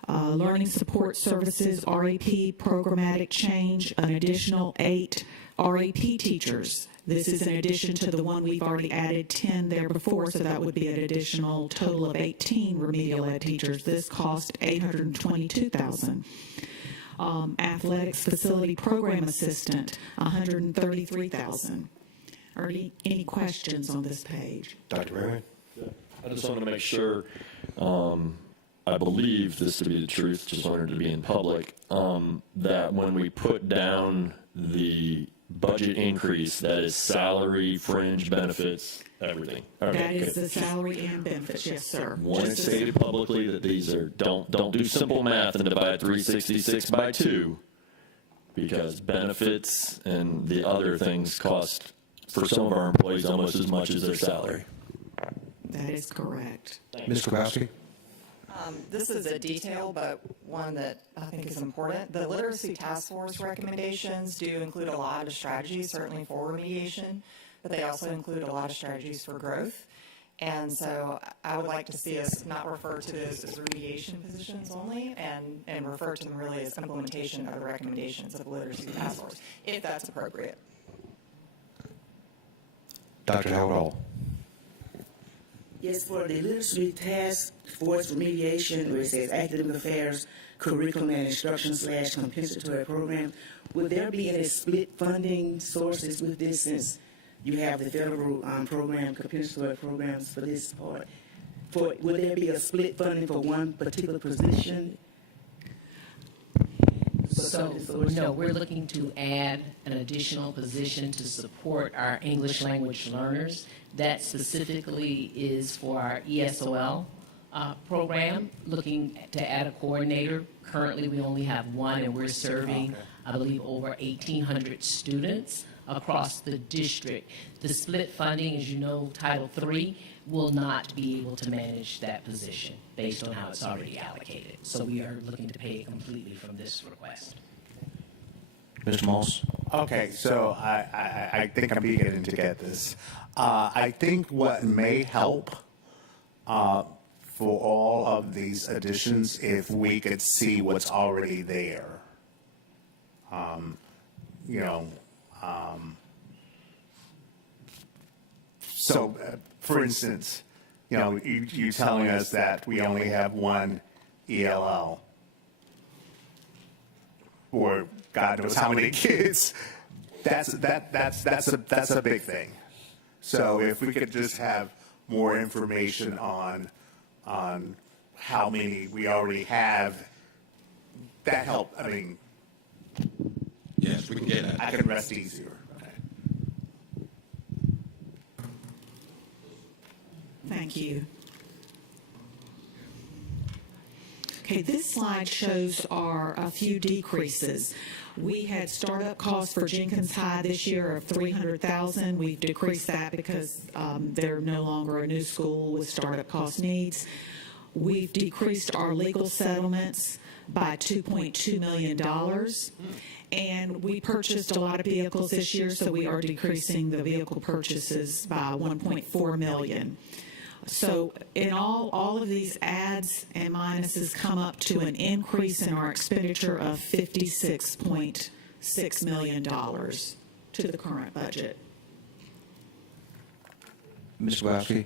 Learning support services, REP, programmatic change, an additional 8 REP teachers. This is in addition to the one we've already added 10 there before, so that would be an additional total of 18 remedial ed teachers. This cost $822,000. Athletics facility program assistant, $133,000. Are any questions on this page? Dr. Merriman? I just want to make sure, I believe this to be the truth, just wanted to be in public, that when we put down the budget increase, that is salary, fringe, benefits, everything. Okay, That is good. the salary and benefits, yes, sir. One Just as- stated publicly that these are, don't do simple math and divide 366 by 2, because benefits and the other things cost, for some of our employees, almost as much as their salary. That is correct. Ms. Grabowski? This is a detail, but one that I think is important. The Literacy Task Force recommendations do include a lot of strategies, certainly for remediation, but they also include a lot of strategies for growth. And so I would like to see us not refer to this as remediation positions only and refer to them really as implementation of the recommendations of the Literacy Task Force, if that's appropriate. Dr. Howard Hall? Yes, for the Literacy Task Force remediation, where it says academic affairs, curriculum and instruction / compensatory program, would there be any split funding sources with this, since you have the federal program, compensatory programs for this part? Would there be a split funding for one particular position? So So, no, we're looking to add an additional position to support our English language learners. That specifically is for our ESOL program, looking to add a coordinator. Currently, we only have one, and we're serving, I believe, over 1,800 students across the district. The split funding, as you know, Title III will not be able to manage that position based on how it's already allocated. So we are looking to pay it completely from this request. Mr. Moss? Okay, so I think I'm beginning to get this. I think what may help for all of these additions, if we could see what's already there. So, for instance, you telling us that we only have one ELL for God knows how many kids. That's a big thing. So if we could just have more information on how many we already have, that help. I mean, Yes, we can get that. I can rest easier. Thank you. Okay, this slide shows a few decreases. We had startup costs for Jenkins High this year of $300,000. We've decreased that because they're no longer a new school with startup cost needs. We've decreased our legal settlements by $2.2 million. And we purchased a lot of vehicles this year, so we are decreasing the vehicle purchases by $1.4 million. So in all of these adds and minuses come up to an increase in our expenditure of $56.6 million to the current budget. Mr. Wowski?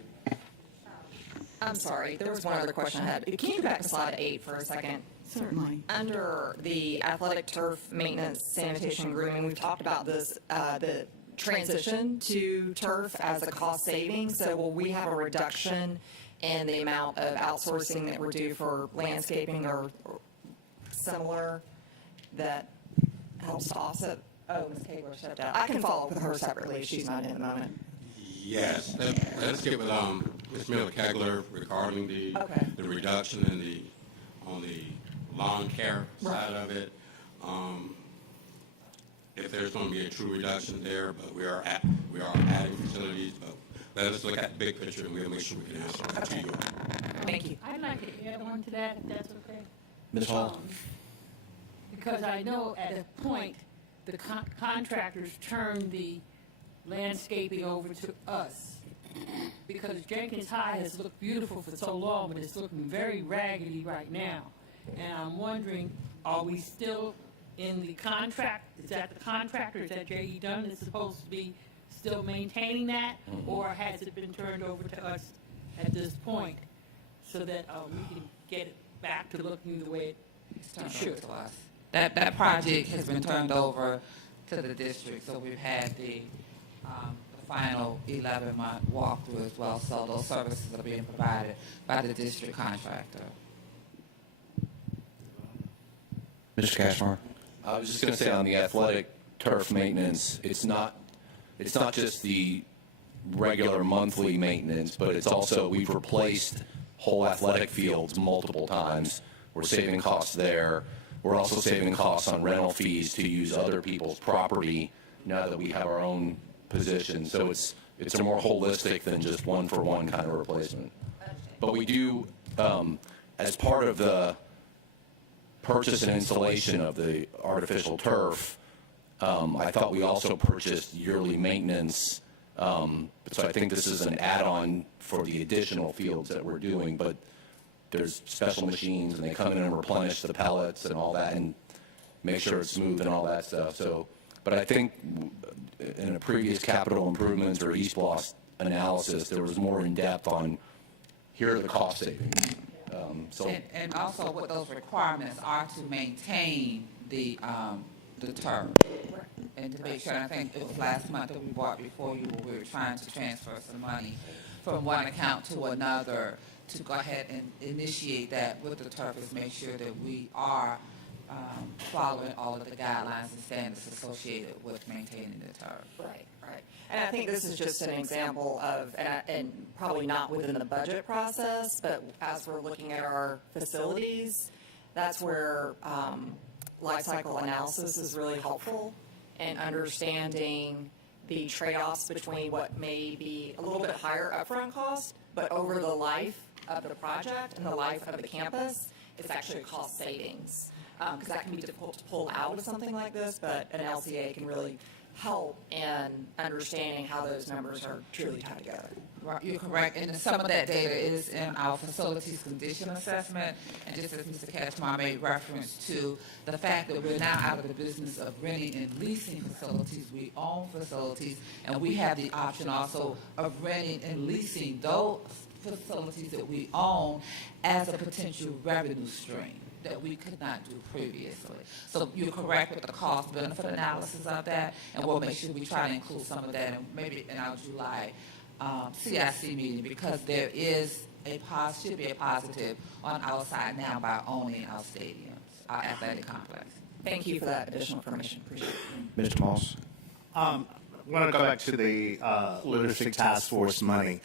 I'm sorry, there was one other question I had. Can you go back to slide 8 for a second? Certainly. Under the athletic turf maintenance, sanitation, and grooming, we've talked about this, the transition to turf as a cost saving. So will we have a reduction in the amount of outsourcing that we're due for landscaping or similar that helps to offset? Oh, Ms. Kegler stepped out. I can follow up with her separately if she's not in at the moment. Yes, let's get with Ms. Miller-Kegler regarding the reduction on the lawn care side of it. If there's going to be a true reduction there, but we are adding facilities. But let us look at the big picture, and we'll make sure we can answer that to you. Thank you. I'd like to add on to that, if that's okay. Ms. Hall? Because I know at a point, the contractors turned the landscaping over to us. Because Jenkins High has looked beautiful for so long, but it's looking very raggedy right now. And I'm wondering, are we still in the contract? Is that the contractor? Is that J.E. Dunn is supposed to be still maintaining that? Or has it been turned over to us at this point so that we can get it back to looking the way it should? To us. That project has been turned over to the district, so we've had the final 11-month walkthrough as well, so those services are being provided by the district contractor. Mr. Cashmore? I was just going to say on the athletic turf maintenance, it's not just the regular monthly maintenance, but it's also we've replaced whole athletic fields multiple times. We're saving costs there. We're also saving costs on rental fees to use other people's property now that we have our own position. So it's a more holistic than just one-for-one kind of replacement. But we do, as part of the purchase and installation of the artificial turf, I thought we also purchased yearly maintenance. So I think this is an add-on for the additional fields that we're doing, but there's special machines and they come in and replenish the pellets and all that and make sure it's smooth and all that stuff. So, but I think in a previous capital improvements or East Block analysis, there was more in depth on here are the cost savings. And also what those requirements are to maintain the turf. And to make sure, I think it was last month that we brought before you where we were trying to transfer some money from one account to another to go ahead and initiate that with the turf is make sure that we are following all of the guidelines and standards associated with maintaining the turf. Right, right. And I think this is just an example of, and probably not within the budget process, but as we're looking at our facilities, that's where life cycle analysis is really helpful in understanding the trade-offs between what may be a little bit higher upfront cost, but over the life of the project and the life of the campus, it's actually a cost savings. Because that can be difficult to pull out of something like this, but an LCA can really help in understanding how those numbers are truly tied together. Right, you're correct, and some of that data is in our facilities condition assessment, and just as Mr. Ketchmark made reference to the fact that we're now out of the business of renting and leasing facilities, we own facilities, and we have the option also of renting and leasing those facilities that we own as a potential revenue stream that we could not do previously. So you're correct with the cost-benefit analysis of that, and we'll make sure we try to include some of that in, maybe in our July CIC meeting, because there is should be a positive on our side now by owning our stadiums, our athletic complex. Thank you for that additional information. Appreciate it. Mr. Moss. I want to go back to the literacy task force money.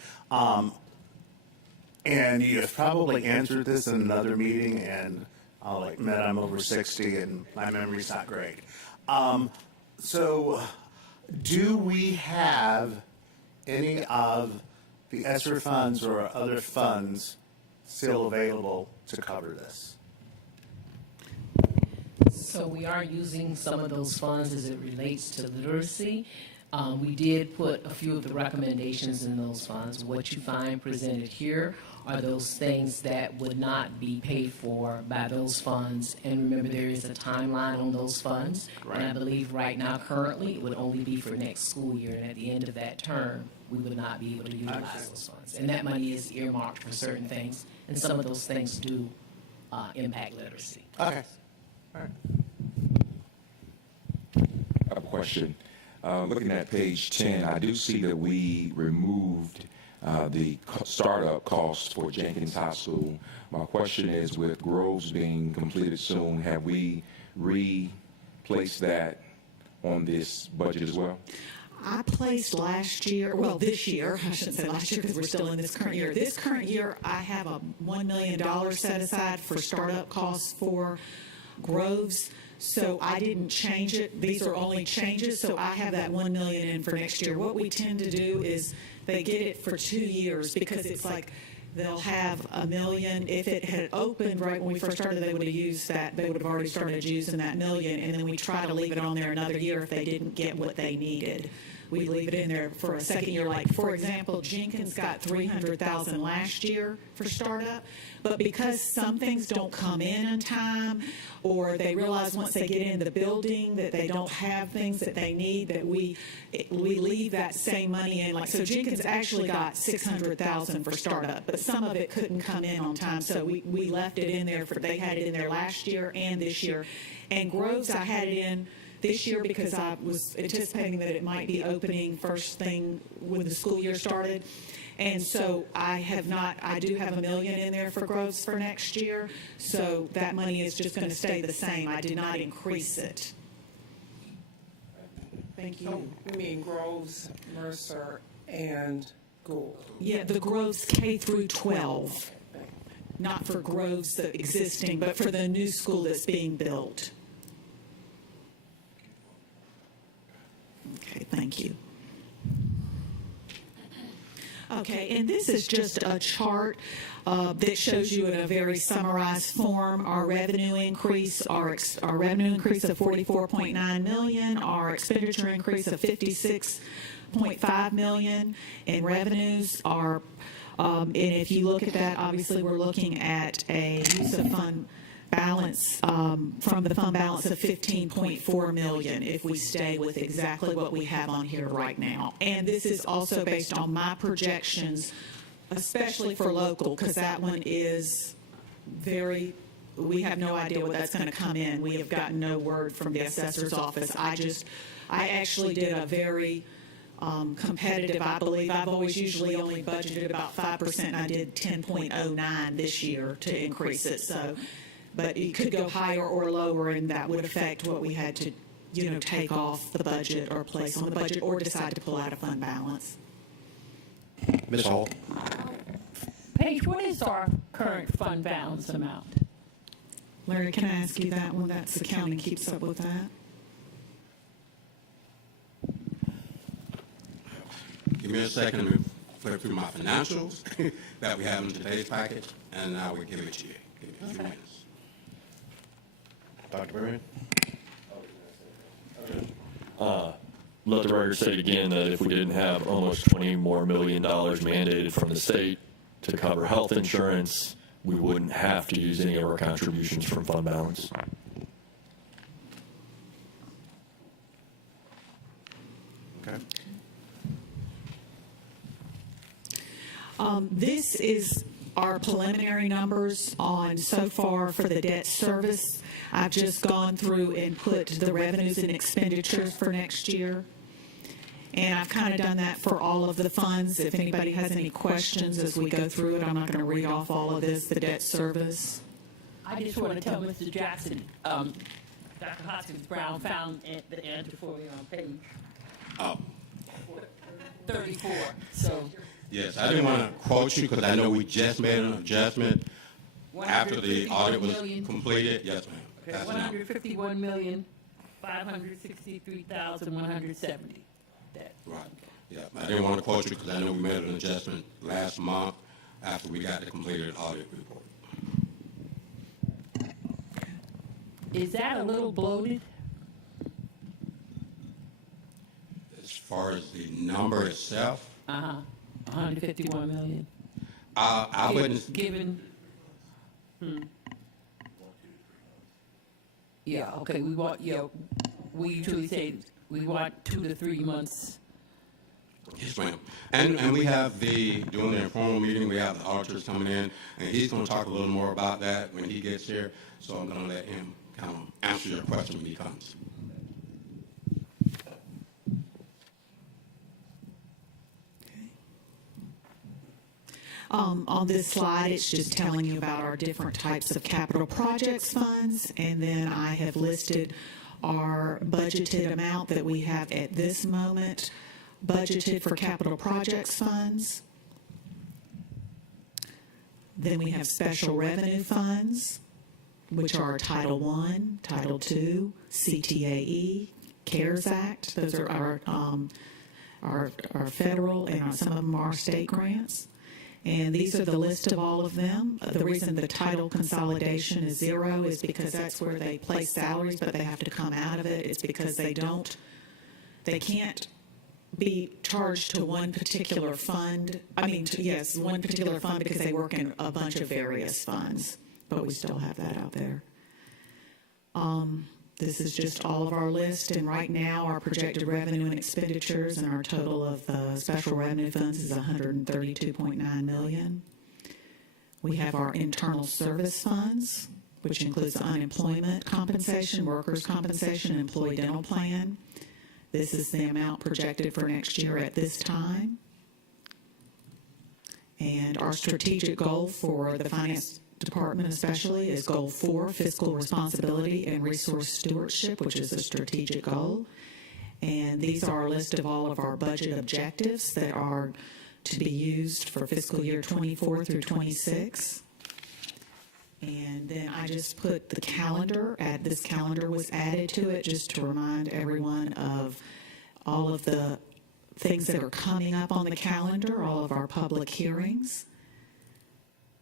And you have probably answered this in another meeting, and I'll admit I'm over 60 and my memory's not great. So do we have any of the ESSER funds or other funds still available to cover this? So we are using some of those funds as it relates to literacy. We did put a few of the recommendations in those funds. What you find presented here are those things that would not be paid for by those funds. And remember, there is a timeline on those funds. Right. And I believe right now, currently, it would only be for next school year. And at the end of that term, we would not be able to utilize those funds. And that money is earmarked for certain things. And some of those things do impact literacy. Okay. All right. I have a question. Looking at page 10, I do see that we removed the startup costs for Jenkins High School. My question is, with Groves being completed soon, have we replaced that on this budget as well? I placed this year, I shouldn't say last year because we're still in this current year. This current year, I have a $1 million set aside for startup costs for Groves. So I didn't change it. These are only changes, so I have that $1 million in for next year. What we tend to do is they get it for 2 years, because it's like they'll have $1 million. If it had opened right when we first started, they would have used that. They would have already started using that $1 million, and then we try to leave it on there another year if they didn't get what they needed. We leave it in there for a second year. Like, for example, Jenkins got $300,000 last year for startup, but because some things don't come in time, or they realize once they get in the building that they don't have things that they need, that we leave that same money in. Like, so Jenkins actually got $600,000 for startup, but some of it couldn't come in on time, so we left it in there they had it in there last year and this year. And Groves, I had it in this year because I was anticipating that it might be opening first thing when the school year started. And so I do have $1 million in there for Groves for next year. So that money is just going to stay the same. I did not increase it. Thank you. So, you mean Groves, Mercer, and Gould? Yeah, the Groves K through 12. Not for Groves, the existing, but for the new school that's being built. Okay, thank you. Okay, and this is just a chart that shows you in a very summarized form our revenue increase, our revenue increase of $44.9 million, our expenditure increase of $56.5 million, and revenues are, and if you look at that, obviously we're looking at a use of fund balance from the fund balance of $15.4 million if we stay with exactly what we have on here right now. And this is also based on my projections, especially for local, because that one is we have no idea what that's going to come in. We have gotten no word from the assessor's office. I actually did a very competitive, I believe. I've always usually only budgeted about 5%. I did 10.09 this year to increase it. So but it could go higher or lower, and that would affect what we had to, take off the budget or place on the budget or decide to pull out of fund balance. Ms. Hall? Paige, what is our current fund balance amount? Larry, can I ask you that one? That's accounting keeps up with that. Give me a second to flip through my financials that we have in today's package, and I will give it to you. Give me a few minutes. Dr. Berman? Let the record state again that if we didn't have almost $20 more million mandated from the state to cover health insurance, we wouldn't have to use any of our contributions from fund balance. Okay. This is our preliminary numbers on so far for the debt service. I've just gone through and put the revenues and expenditures for next year. And I've kind of done that for all of the funds. If anybody has any questions as we go through it, I'm not going to read off all of this, the debt service. I just want to tell Mr. Jackson, Dr. Hoskins Brown found the answer for me on page 34. So Yes, I didn't want to quote you because I know we just made an adjustment after the audit was completed. Yes, ma'am. That's the number. 151,563,170. Right. Yeah, I didn't want to quote you because I know we made an adjustment last month after we got the completed audit report. Is that a little bloated? As far as the number itself, 151 million. I wouldn't. Given. Yeah. Okay. We want. We usually say we want 2 to 3 months. Yes, ma'am. And we have during the informal meeting, we have the auditors coming in, and he's going to talk a little more about that when he gets here. So I'm going to let him kind of answer your question when he comes. On this slide, it's just telling you about our different types of capital projects funds, and then I have listed our budgeted amount that we have at this moment budgeted for capital projects funds. Then we have special revenue funds, which are Title I, Title II, CTAE, CARES Act. Those are our federal, and some of them are state grants. And these are the list of all of them. The reason the title consolidation is 0 is because that's where they place salaries, but they have to come out of it. It's because they can't be charged to one particular fund. One particular fund because they work in a bunch of various funds, but we still have that out there. This is just all of our list, and right now our projected revenue and expenditures and our total of special revenue funds is $132.9 million. We have our internal service funds, which includes unemployment compensation, workers' compensation, and employee dental plan. This is the amount projected for next year at this time. And our strategic goal for the finance department especially is goal 4, fiscal responsibility and resource stewardship, which is a strategic goal. And these are a list of all of our budget objectives that are to be used for fiscal year 24 through 26. And then I just put the calendar, this calendar was added to it just to remind everyone of all of the things that are coming up on the calendar, all of our public hearings.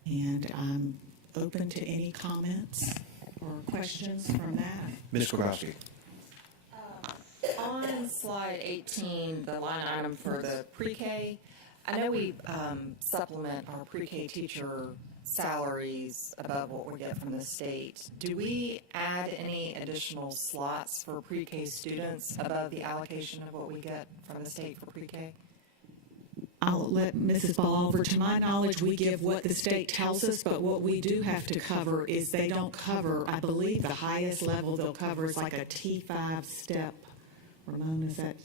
And I'm open to any comments or questions from that. Ms. Grabowski. On slide 18, the line item for the pre-K, I know we supplement our pre-K teacher salaries above what we get from the state. Do we add any additional slots for pre-K students above the allocation of what we get from the state for pre-K? I'll let Mrs. Ball over. To my knowledge, we give what the state tells us, but what we do have to cover is they don't cover, I believe the highest level they'll cover is like a T5 step. Ramon, is that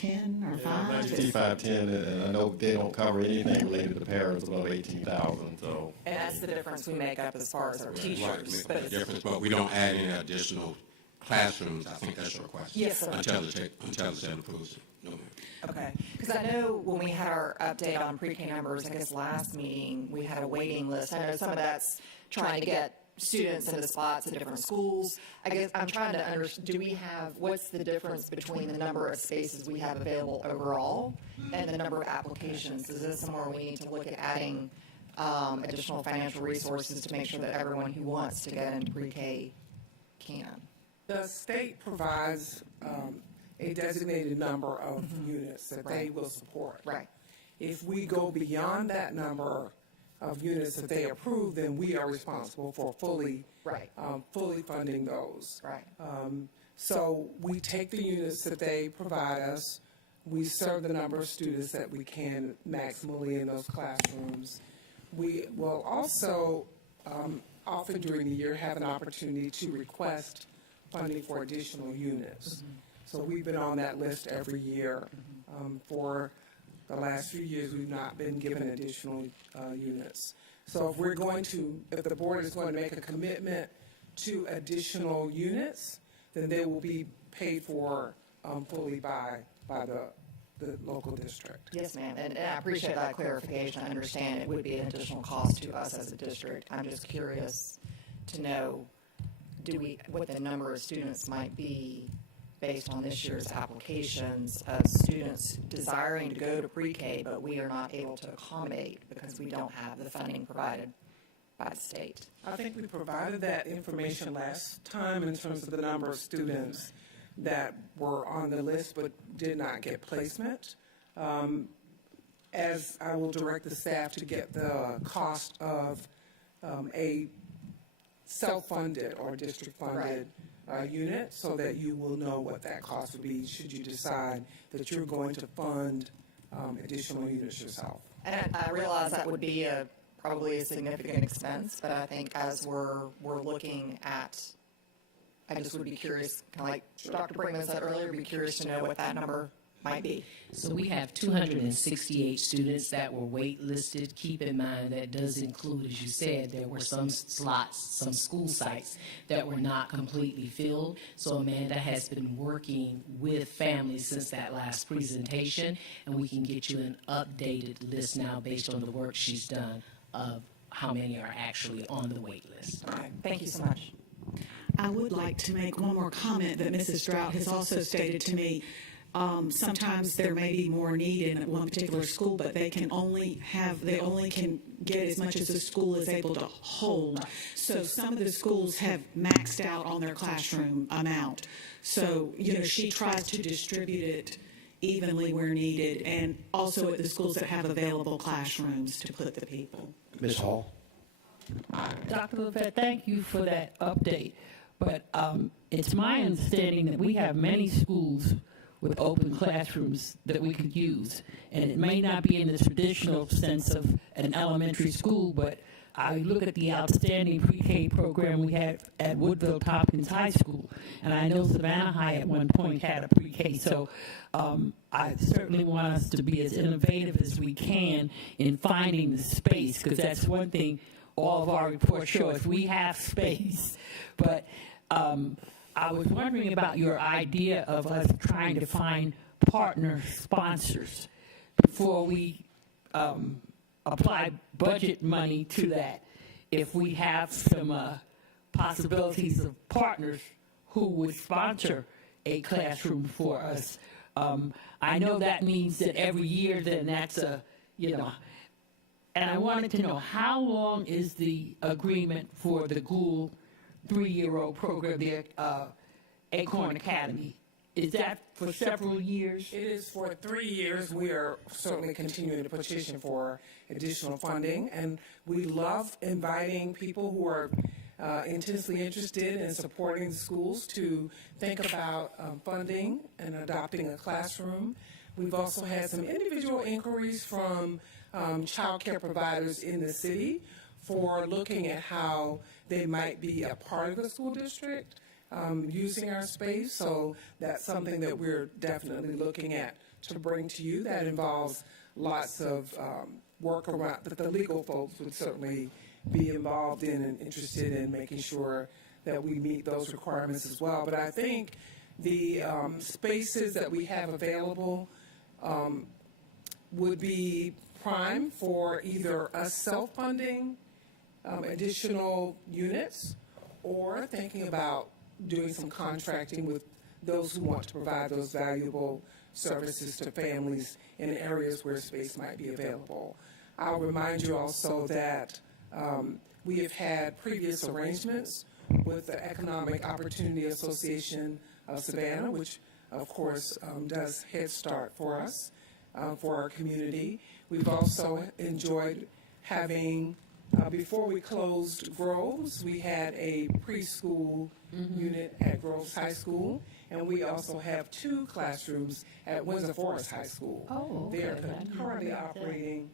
510 or 5. 92 510, and I know they don't cover anything related to parents above 18,000, so. And that's the difference we make up as far as our Right, teachers. make a difference, but we don't add any additional classrooms. I think that's your question. Yes, sir. Until the state approves it. No, ma'am. Okay, because I know when we had our update on pre-K numbers, I guess last meeting, we had a waiting list. I know some of that's trying to get students into spots at different schools. I guess I'm trying to understand, what's the difference between the number of spaces we have available overall and the number of applications? Is this somewhere we need to look at adding additional financial resources to make sure that everyone who wants to get into pre-K can? The state provides a designated number of units that they will support. Right. If we go beyond that number of units that they approve, then we are responsible for fully funding those. Right. So we take the units that they provide us, we serve the number of students that we can maximally in those classrooms. We will also often during the year have an opportunity to request funding for additional units. So we've been on that list every year. For the last few years, we've not been given additional units. So if the board is going to make a commitment to additional units, then they will be paid for fully by the local district. Yes, ma'am, and I appreciate that clarification. I understand it would be an additional cost to us as a district. I'm just curious to know, what the number of students might be based on this year's applications of students desiring to go to pre-K, but we are not able to accommodate because we don't have the funding provided by the state. I think we provided that information last time in terms of the number of students that were on the list but did not get placement. As I will direct the staff to get the cost of a self-funded or district-funded unit so that you will know what that cost would be should you decide that you're going to fund additional units yourself. And I realize that would be probably a significant expense, but I think as we're looking at, I just would be curious, kind of like Dr. Brinkman said earlier, be curious to know what that number might be. So we have 268 students that were waitlisted. Keep in mind that does include, as you said, there were some slots, some school sites that were not completely filled. So Amanda has been working with families since that last presentation, and we can get you an updated list now based on the work she's done of how many are actually on the wait list. All right, thank you so much. I would like to make one more comment that Mrs. Drought has also stated to me. Sometimes there may be more need in one particular school, but they only can get as much as the school is able to hold. So some of the schools have maxed out on their classroom amount. So, she tries to distribute it evenly where needed, and also at the schools that have available classrooms to put the people. Ms. Hall? Dr. Lafette, thank you for that update. But it's my understanding that we have many schools with open classrooms that we could use. And it may not be in the traditional sense of an elementary school, but I look at the outstanding pre-K program we had at Woodville Tompkins High School. And I know Savannah High at one point had a pre-K. So I certainly want us to be as innovative as we can in finding the space, because that's one thing all of our reports show us. We have space. But I was wondering about your idea of us trying to find partner sponsors before we apply budget money to that. If we have some possibilities of partners who would sponsor a classroom for us. I know that means that every year then that's and I wanted to know, how long is the agreement for the Gould 3-year-old program, the Acorn Academy? Is that for several years? It is for 3 years. We are certainly continuing to petition for additional funding, and we love inviting people who are intensely interested in supporting the schools to think about funding and adopting a classroom. We've also had some individual inquiries from child care providers in the city for looking at how they might be a part of the school district. using our space. So that's something that we're definitely looking at to bring to you. That involves lots of work around that the legal folks would certainly be involved in and interested in making sure that we meet those requirements as well. But I think the spaces that we have available would be prime for either us self-funding additional units or thinking about doing some contracting with those who want to provide those valuable services to families in areas where space might be available. I'll remind you also that we have had previous arrangements with the Economic Opportunity Association of Savannah, which of course does Head Start for us, for our community. We've also enjoyed having, before we closed Groves, we had a preschool unit at Groves High School, and we also have 2 classrooms at Windsor Forest High School. Oh, okay. They're currently operating.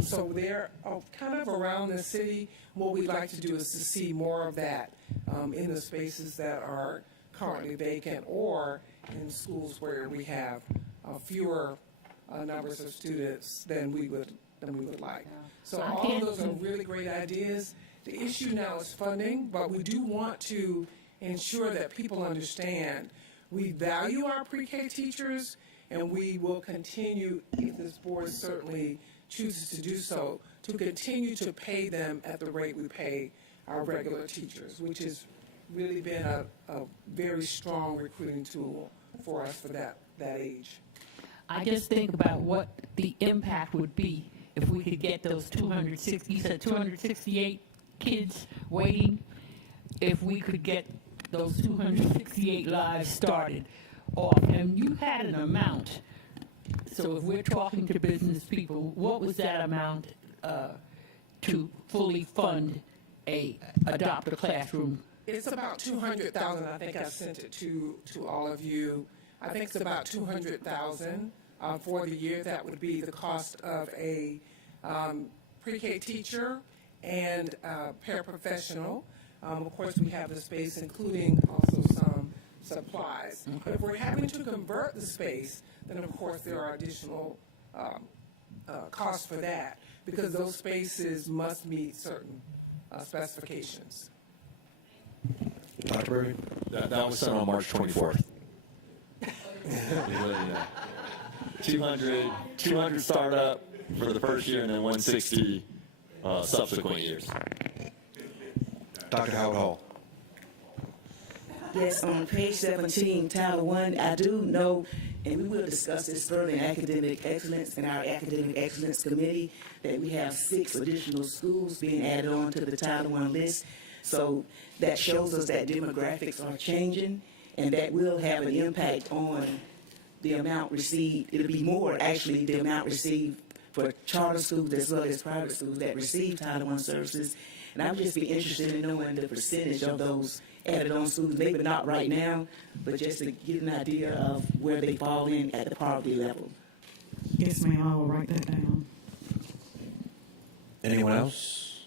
So they're kind of around the city. What we'd like to do is to see more of that in the spaces that are currently vacant or in schools where we have fewer numbers of students than we would like. So all of those are really great ideas. The issue now is funding, but we do want to ensure that people understand we value our pre-K teachers, and we will continue, if this board certainly chooses to do so, to continue to pay them at the rate we pay our regular teachers, which has really been a very strong recruiting tool for us for that age. I just think about what the impact would be if we could get those 260, you said 268 kids waiting, if we could get those 268 lives started off, and you had an amount. So if we're talking to business people, what was that amount to fully fund adopt a classroom? It's about 200,000. I think I sent it to all of you. I think it's about 200,000 for the year. That would be the cost of a pre-K teacher and paraprofessional. Of course, we have the space, including also some supplies. But if we're having to convert the space, then of course there are additional costs for that, because those spaces must meet certain specifications. Dr. Berry? That was sent on March 24th. 200 startup for the first year, and then 160 subsequent years. Dr. Howard Hall? Yes, on page 17, Title 1, I do know, and we will discuss this further in academic excellence, in our academic excellence committee, that we have 6 additional schools being added on to the Title 1 list. So that shows us that demographics are changing, and that will have an impact on the amount received. It'll be more, actually, the amount received for charter schools as well as private schools that receive Title I services. And I would just be interested in knowing the percentage of those added on schools, maybe not right now, but just to get an idea of where they fall in at the poverty level. Yes, ma'am, I will write that down. Anyone else?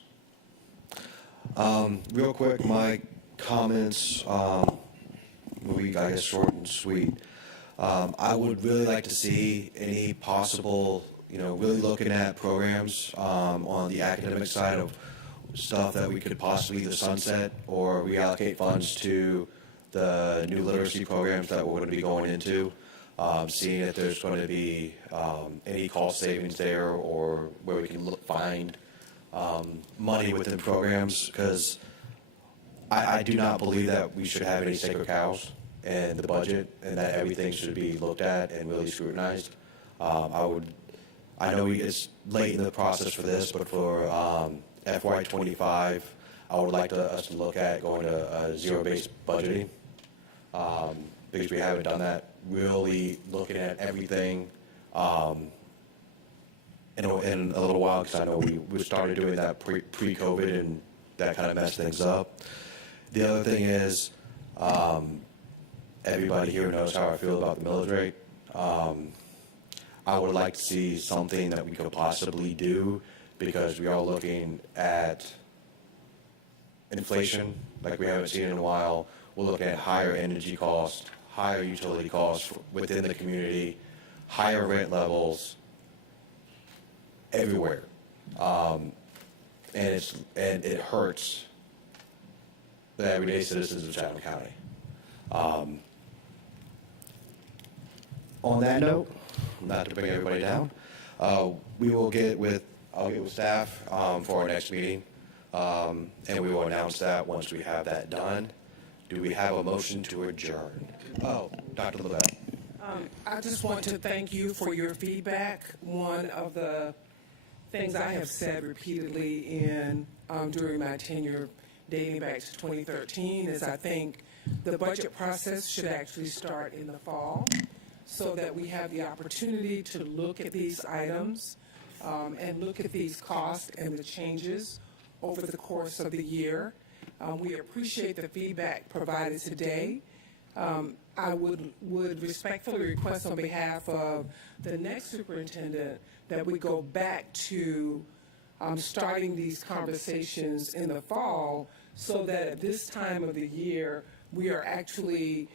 Real quick, my comments will be, I guess, short and sweet. I would really like to see any possible, really looking at programs on the academic side of stuff that we could possibly either sunset or reallocate funds to the new literacy programs that we're going to be going into, seeing if there's going to be any cost savings there or where we can find money within programs, because I do not believe that we should have any sacred cows in the budget and that everything should be looked at and really scrutinized. I know it's late in the process for this, but for FY25, I would like us to look at going to zero-based budgeting, because we haven't done that, really looking at everything in a little while, because I know we started doing that pre-COVID, and that kind of messed things up. The other thing is, everybody here knows how I feel about the millage rate. I would like to see something that we could possibly do, because we are looking at inflation like we haven't seen in a while. We're looking at higher energy costs, higher utility costs within the community, higher rent levels everywhere. And it hurts the everyday citizens of Chatham County. On that note, not to bring everybody down, I'll get with staff for our next meeting, and we will announce that once we have that done. Do we have a motion to adjourn? Oh, Dr. Levette. I just want to thank you for your feedback. One of the things I have said repeatedly during my tenure dating back to 2013 is I think the budget process should actually start in the fall so that we have the opportunity to look at these items and look at these costs and the changes over the course of the year. We appreciate the feedback provided today. I would respectfully request on behalf of the next superintendent that we go back to starting these conversations in the fall so that at this time of the year, we are actually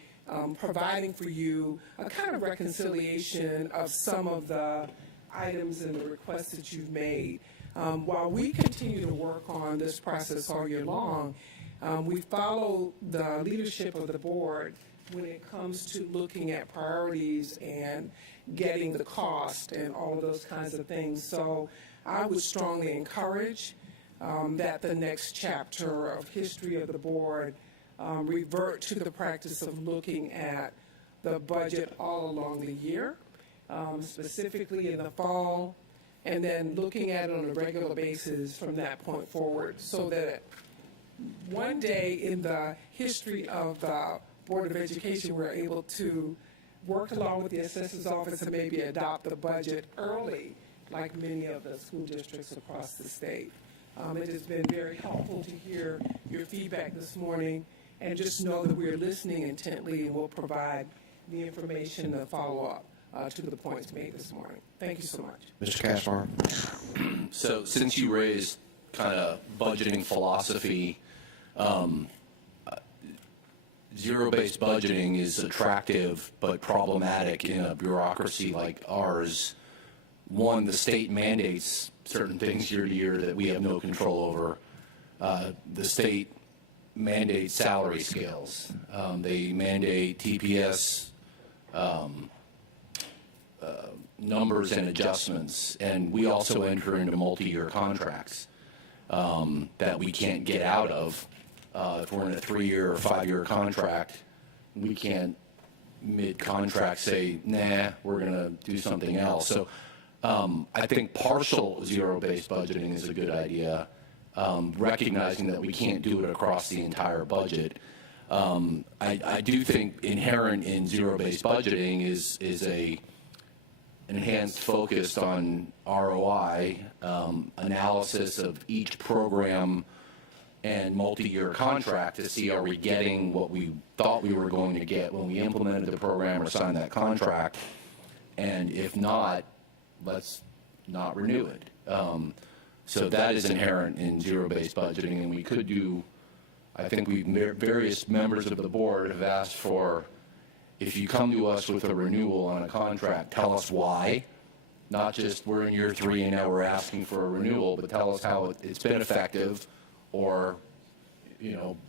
providing for you a kind of reconciliation of some of the items and the requests that you've made. While we continue to work on this process all year long, we follow the leadership of the board when it comes to looking at priorities and getting the cost and all of those kinds of things. So I would strongly encourage that the next chapter of history of the board revert to the practice of looking at the budget all along the year, specifically in the fall, and then looking at it on a regular basis from that point forward so that one day in the history of the Board of Education, we're able to work along with the assessor's office and maybe adopt the budget early, like many of the school districts across the state. It has been very helpful to hear your feedback this morning, and just know that we're listening intently and will provide the information to follow up to the points made this morning. Thank you so much. Mr. Cashmore. So since you raised kind of budgeting philosophy, zero-based budgeting is attractive but problematic in a bureaucracy like ours. One, the state mandates certain things year to year that we have no control over. The state mandates salary scales. They mandate TPS numbers and adjustments, and we also enter into multi-year contracts that we can't get out of. If we're in a 3-year or 5-year contract, we can't mid-contract say, nah, we're going to do something else. So I think partial zero-based budgeting is a good idea, recognizing that we can't do it across the entire budget. I do think inherent in zero-based budgeting is a enhanced focus on ROI, analysis of each program and multi-year contract to see are we getting what we thought we were going to get when we implemented the program or signed that contract, and if not, let's not renew it. So that is inherent in zero-based budgeting, and we could do, I think various members of the board have asked for, if you come to us with a renewal on a contract, tell us why. Not just we're in year 3 and now we're asking for a renewal, but tell us how it's been effective, or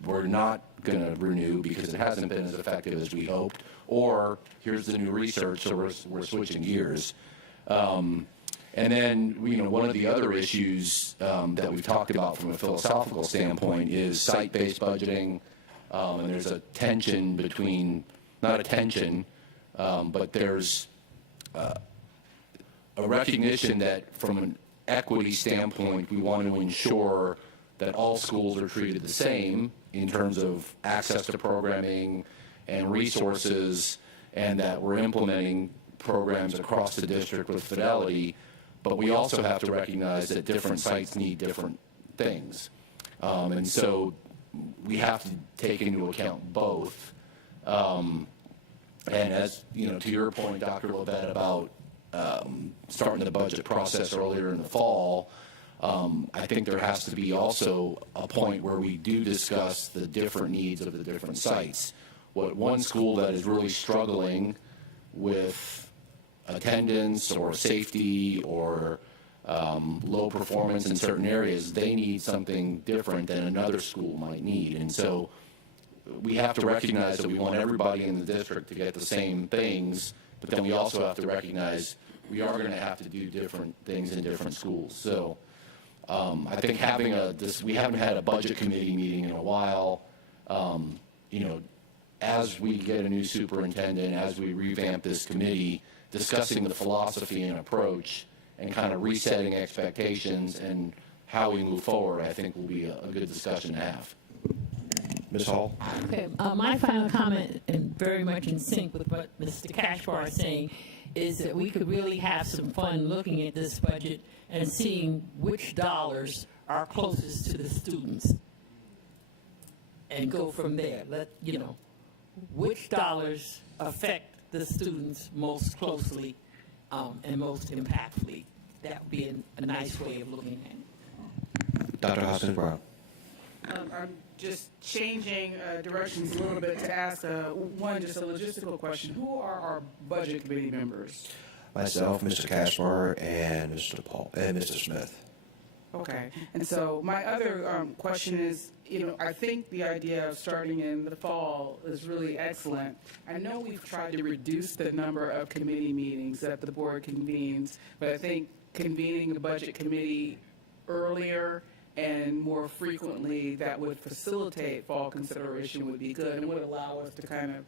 we're not going to renew because it hasn't been as effective as we hoped, or here's the new research, so we're switching gears. And then one of the other issues that we've talked about from a philosophical standpoint is site-based budgeting, and there's a tension between, not a tension, but there's a recognition that from an equity standpoint, we want to ensure that all schools are treated the same in terms of access to programming and resources, and that we're implementing programs across the district with fidelity, but we also have to recognize that different sites need different things. And so we have to take into account both. And as, to your point, Dr. Levette, about starting the budget process earlier in the fall, I think there has to be also a point where we do discuss the different needs of the different sites. What one school that is really struggling with attendance or safety or low performance in certain areas, they need something different than another school might need. And so we have to recognize that we want everybody in the district to get the same things, but then we also have to recognize we are going to have to do different things in different schools. So I think having we haven't had a budget committee meeting in a while. As we get a new superintendent, as we revamp this committee, discussing the philosophy and approach and kind of resetting expectations and how we move forward, I think will be a good discussion to have. Ms. Hall? Okay, my final comment, and very much in sync with what Mr. Cashbar is saying, is that we could really have some fun looking at this budget and seeing which dollars are closest to the students and go from there. Which dollars affect the students most closely and most impactfully. That would be a nice way of looking at it. Dr. Hoskins-Brown. I'm just changing directions a little bit to ask just a logistical question. Who are our budget committee members? Myself, Mr. Cashbar, and Mr. Paul, and Mr. Smith. Okay. And so my other question is, I think the idea of starting in the fall is really excellent. I know we've tried to reduce the number of committee meetings that the board convenes, but I think convening the budget committee earlier and more frequently that would facilitate fall consideration would be good and would allow us to kind of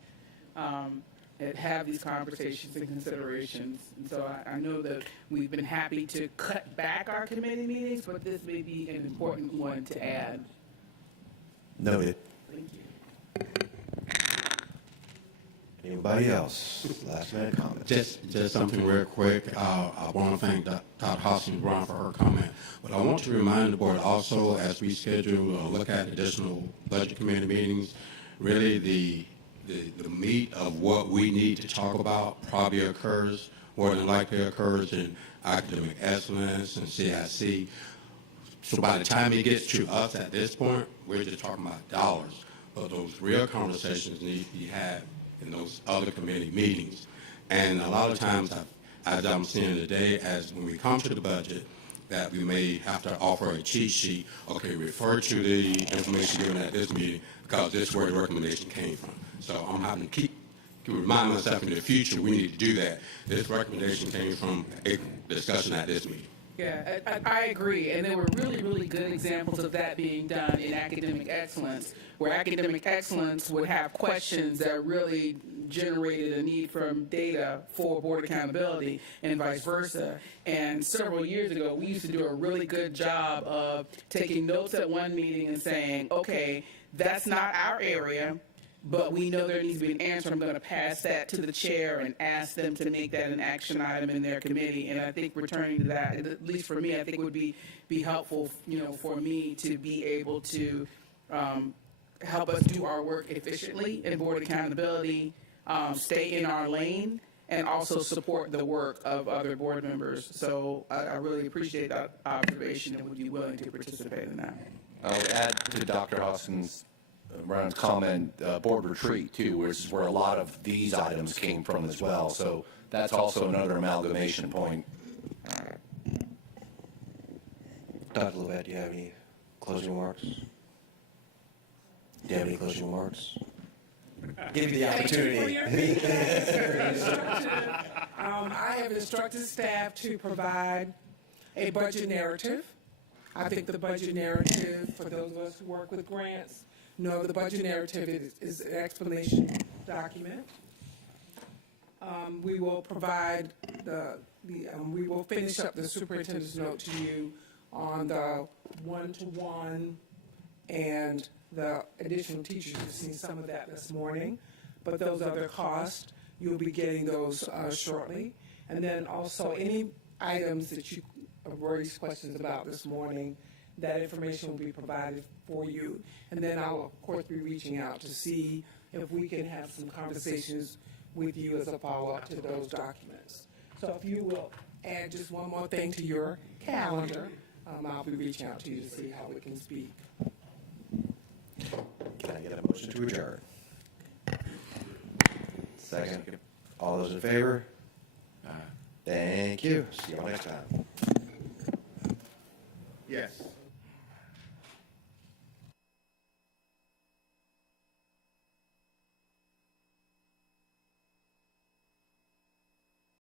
have these conversations and considerations. And so I know that we've been happy to cut back our committee meetings, but this may be an important one to add. Noted. Thank you. Anybody else? Last minute comment. Just something real quick. I want to thank Dr. Hoskins-Brown for her comment. But I want to remind the board also, as we schedule or look at additional budget committee meetings, really the meat of what we need to talk about probably occurs, more than likely occurs in academic excellence and CIC. So by the time it gets to us at this point, we're just talking about dollars. But those real conversations need to be had in those other committee meetings. And a lot of times, as I'm seeing today, as when we come to the budget, that we may have to offer a cheat sheet, okay, refer to the information given at this meeting because this is where the recommendation came from. So I'm having to remind myself in the future we need to do that. This recommendation came from a discussion at this meeting. Yeah, I agree. And there were really, really good examples of that being done in academic excellence, where academic excellence would have questions that really generated a need from data for board accountability and vice versa. And several years ago, we used to do a really good job of taking notes at one meeting and saying, okay, that's not our area, but we know there needs to be an answer. I'm going to pass that to the chair and ask them to make that an action item in their committee. And I think returning to that, at least for me, I think would be helpful, for me to be able to help us do our work efficiently in board accountability, stay in our lane, and also support the work of other board members. So I really appreciate that observation and would be willing to participate in that. I'll add to Dr. Hoskins-Brown's comment, board retreat too, which is where a lot of these items came from as well. So that's also another amalgamation point. Dr. Lovett, do you have any closing remarks? Do you have any closing remarks? Give you the opportunity. I have instructed staff to provide a budget narrative. I think the budget narrative, for those of us who work with grants, know the budget narrative is an explanation document. We will provide we will finish up the superintendent's note to you on the one-to-one and the additional teachers. You've seen some of that this morning, but those other costs, you'll be getting those shortly. And then also any items that you raised questions about this morning, that information will be provided for you. And then I'll, of course, be reaching out to see if we can have some conversations with you as a follow-up to those documents. So if you will add just one more thing to your calendar, I'll be reaching out to you to see how we can speak. Can I get a motion to adjourn? Second. All those in favor? Thank you. See you all next time. Yes.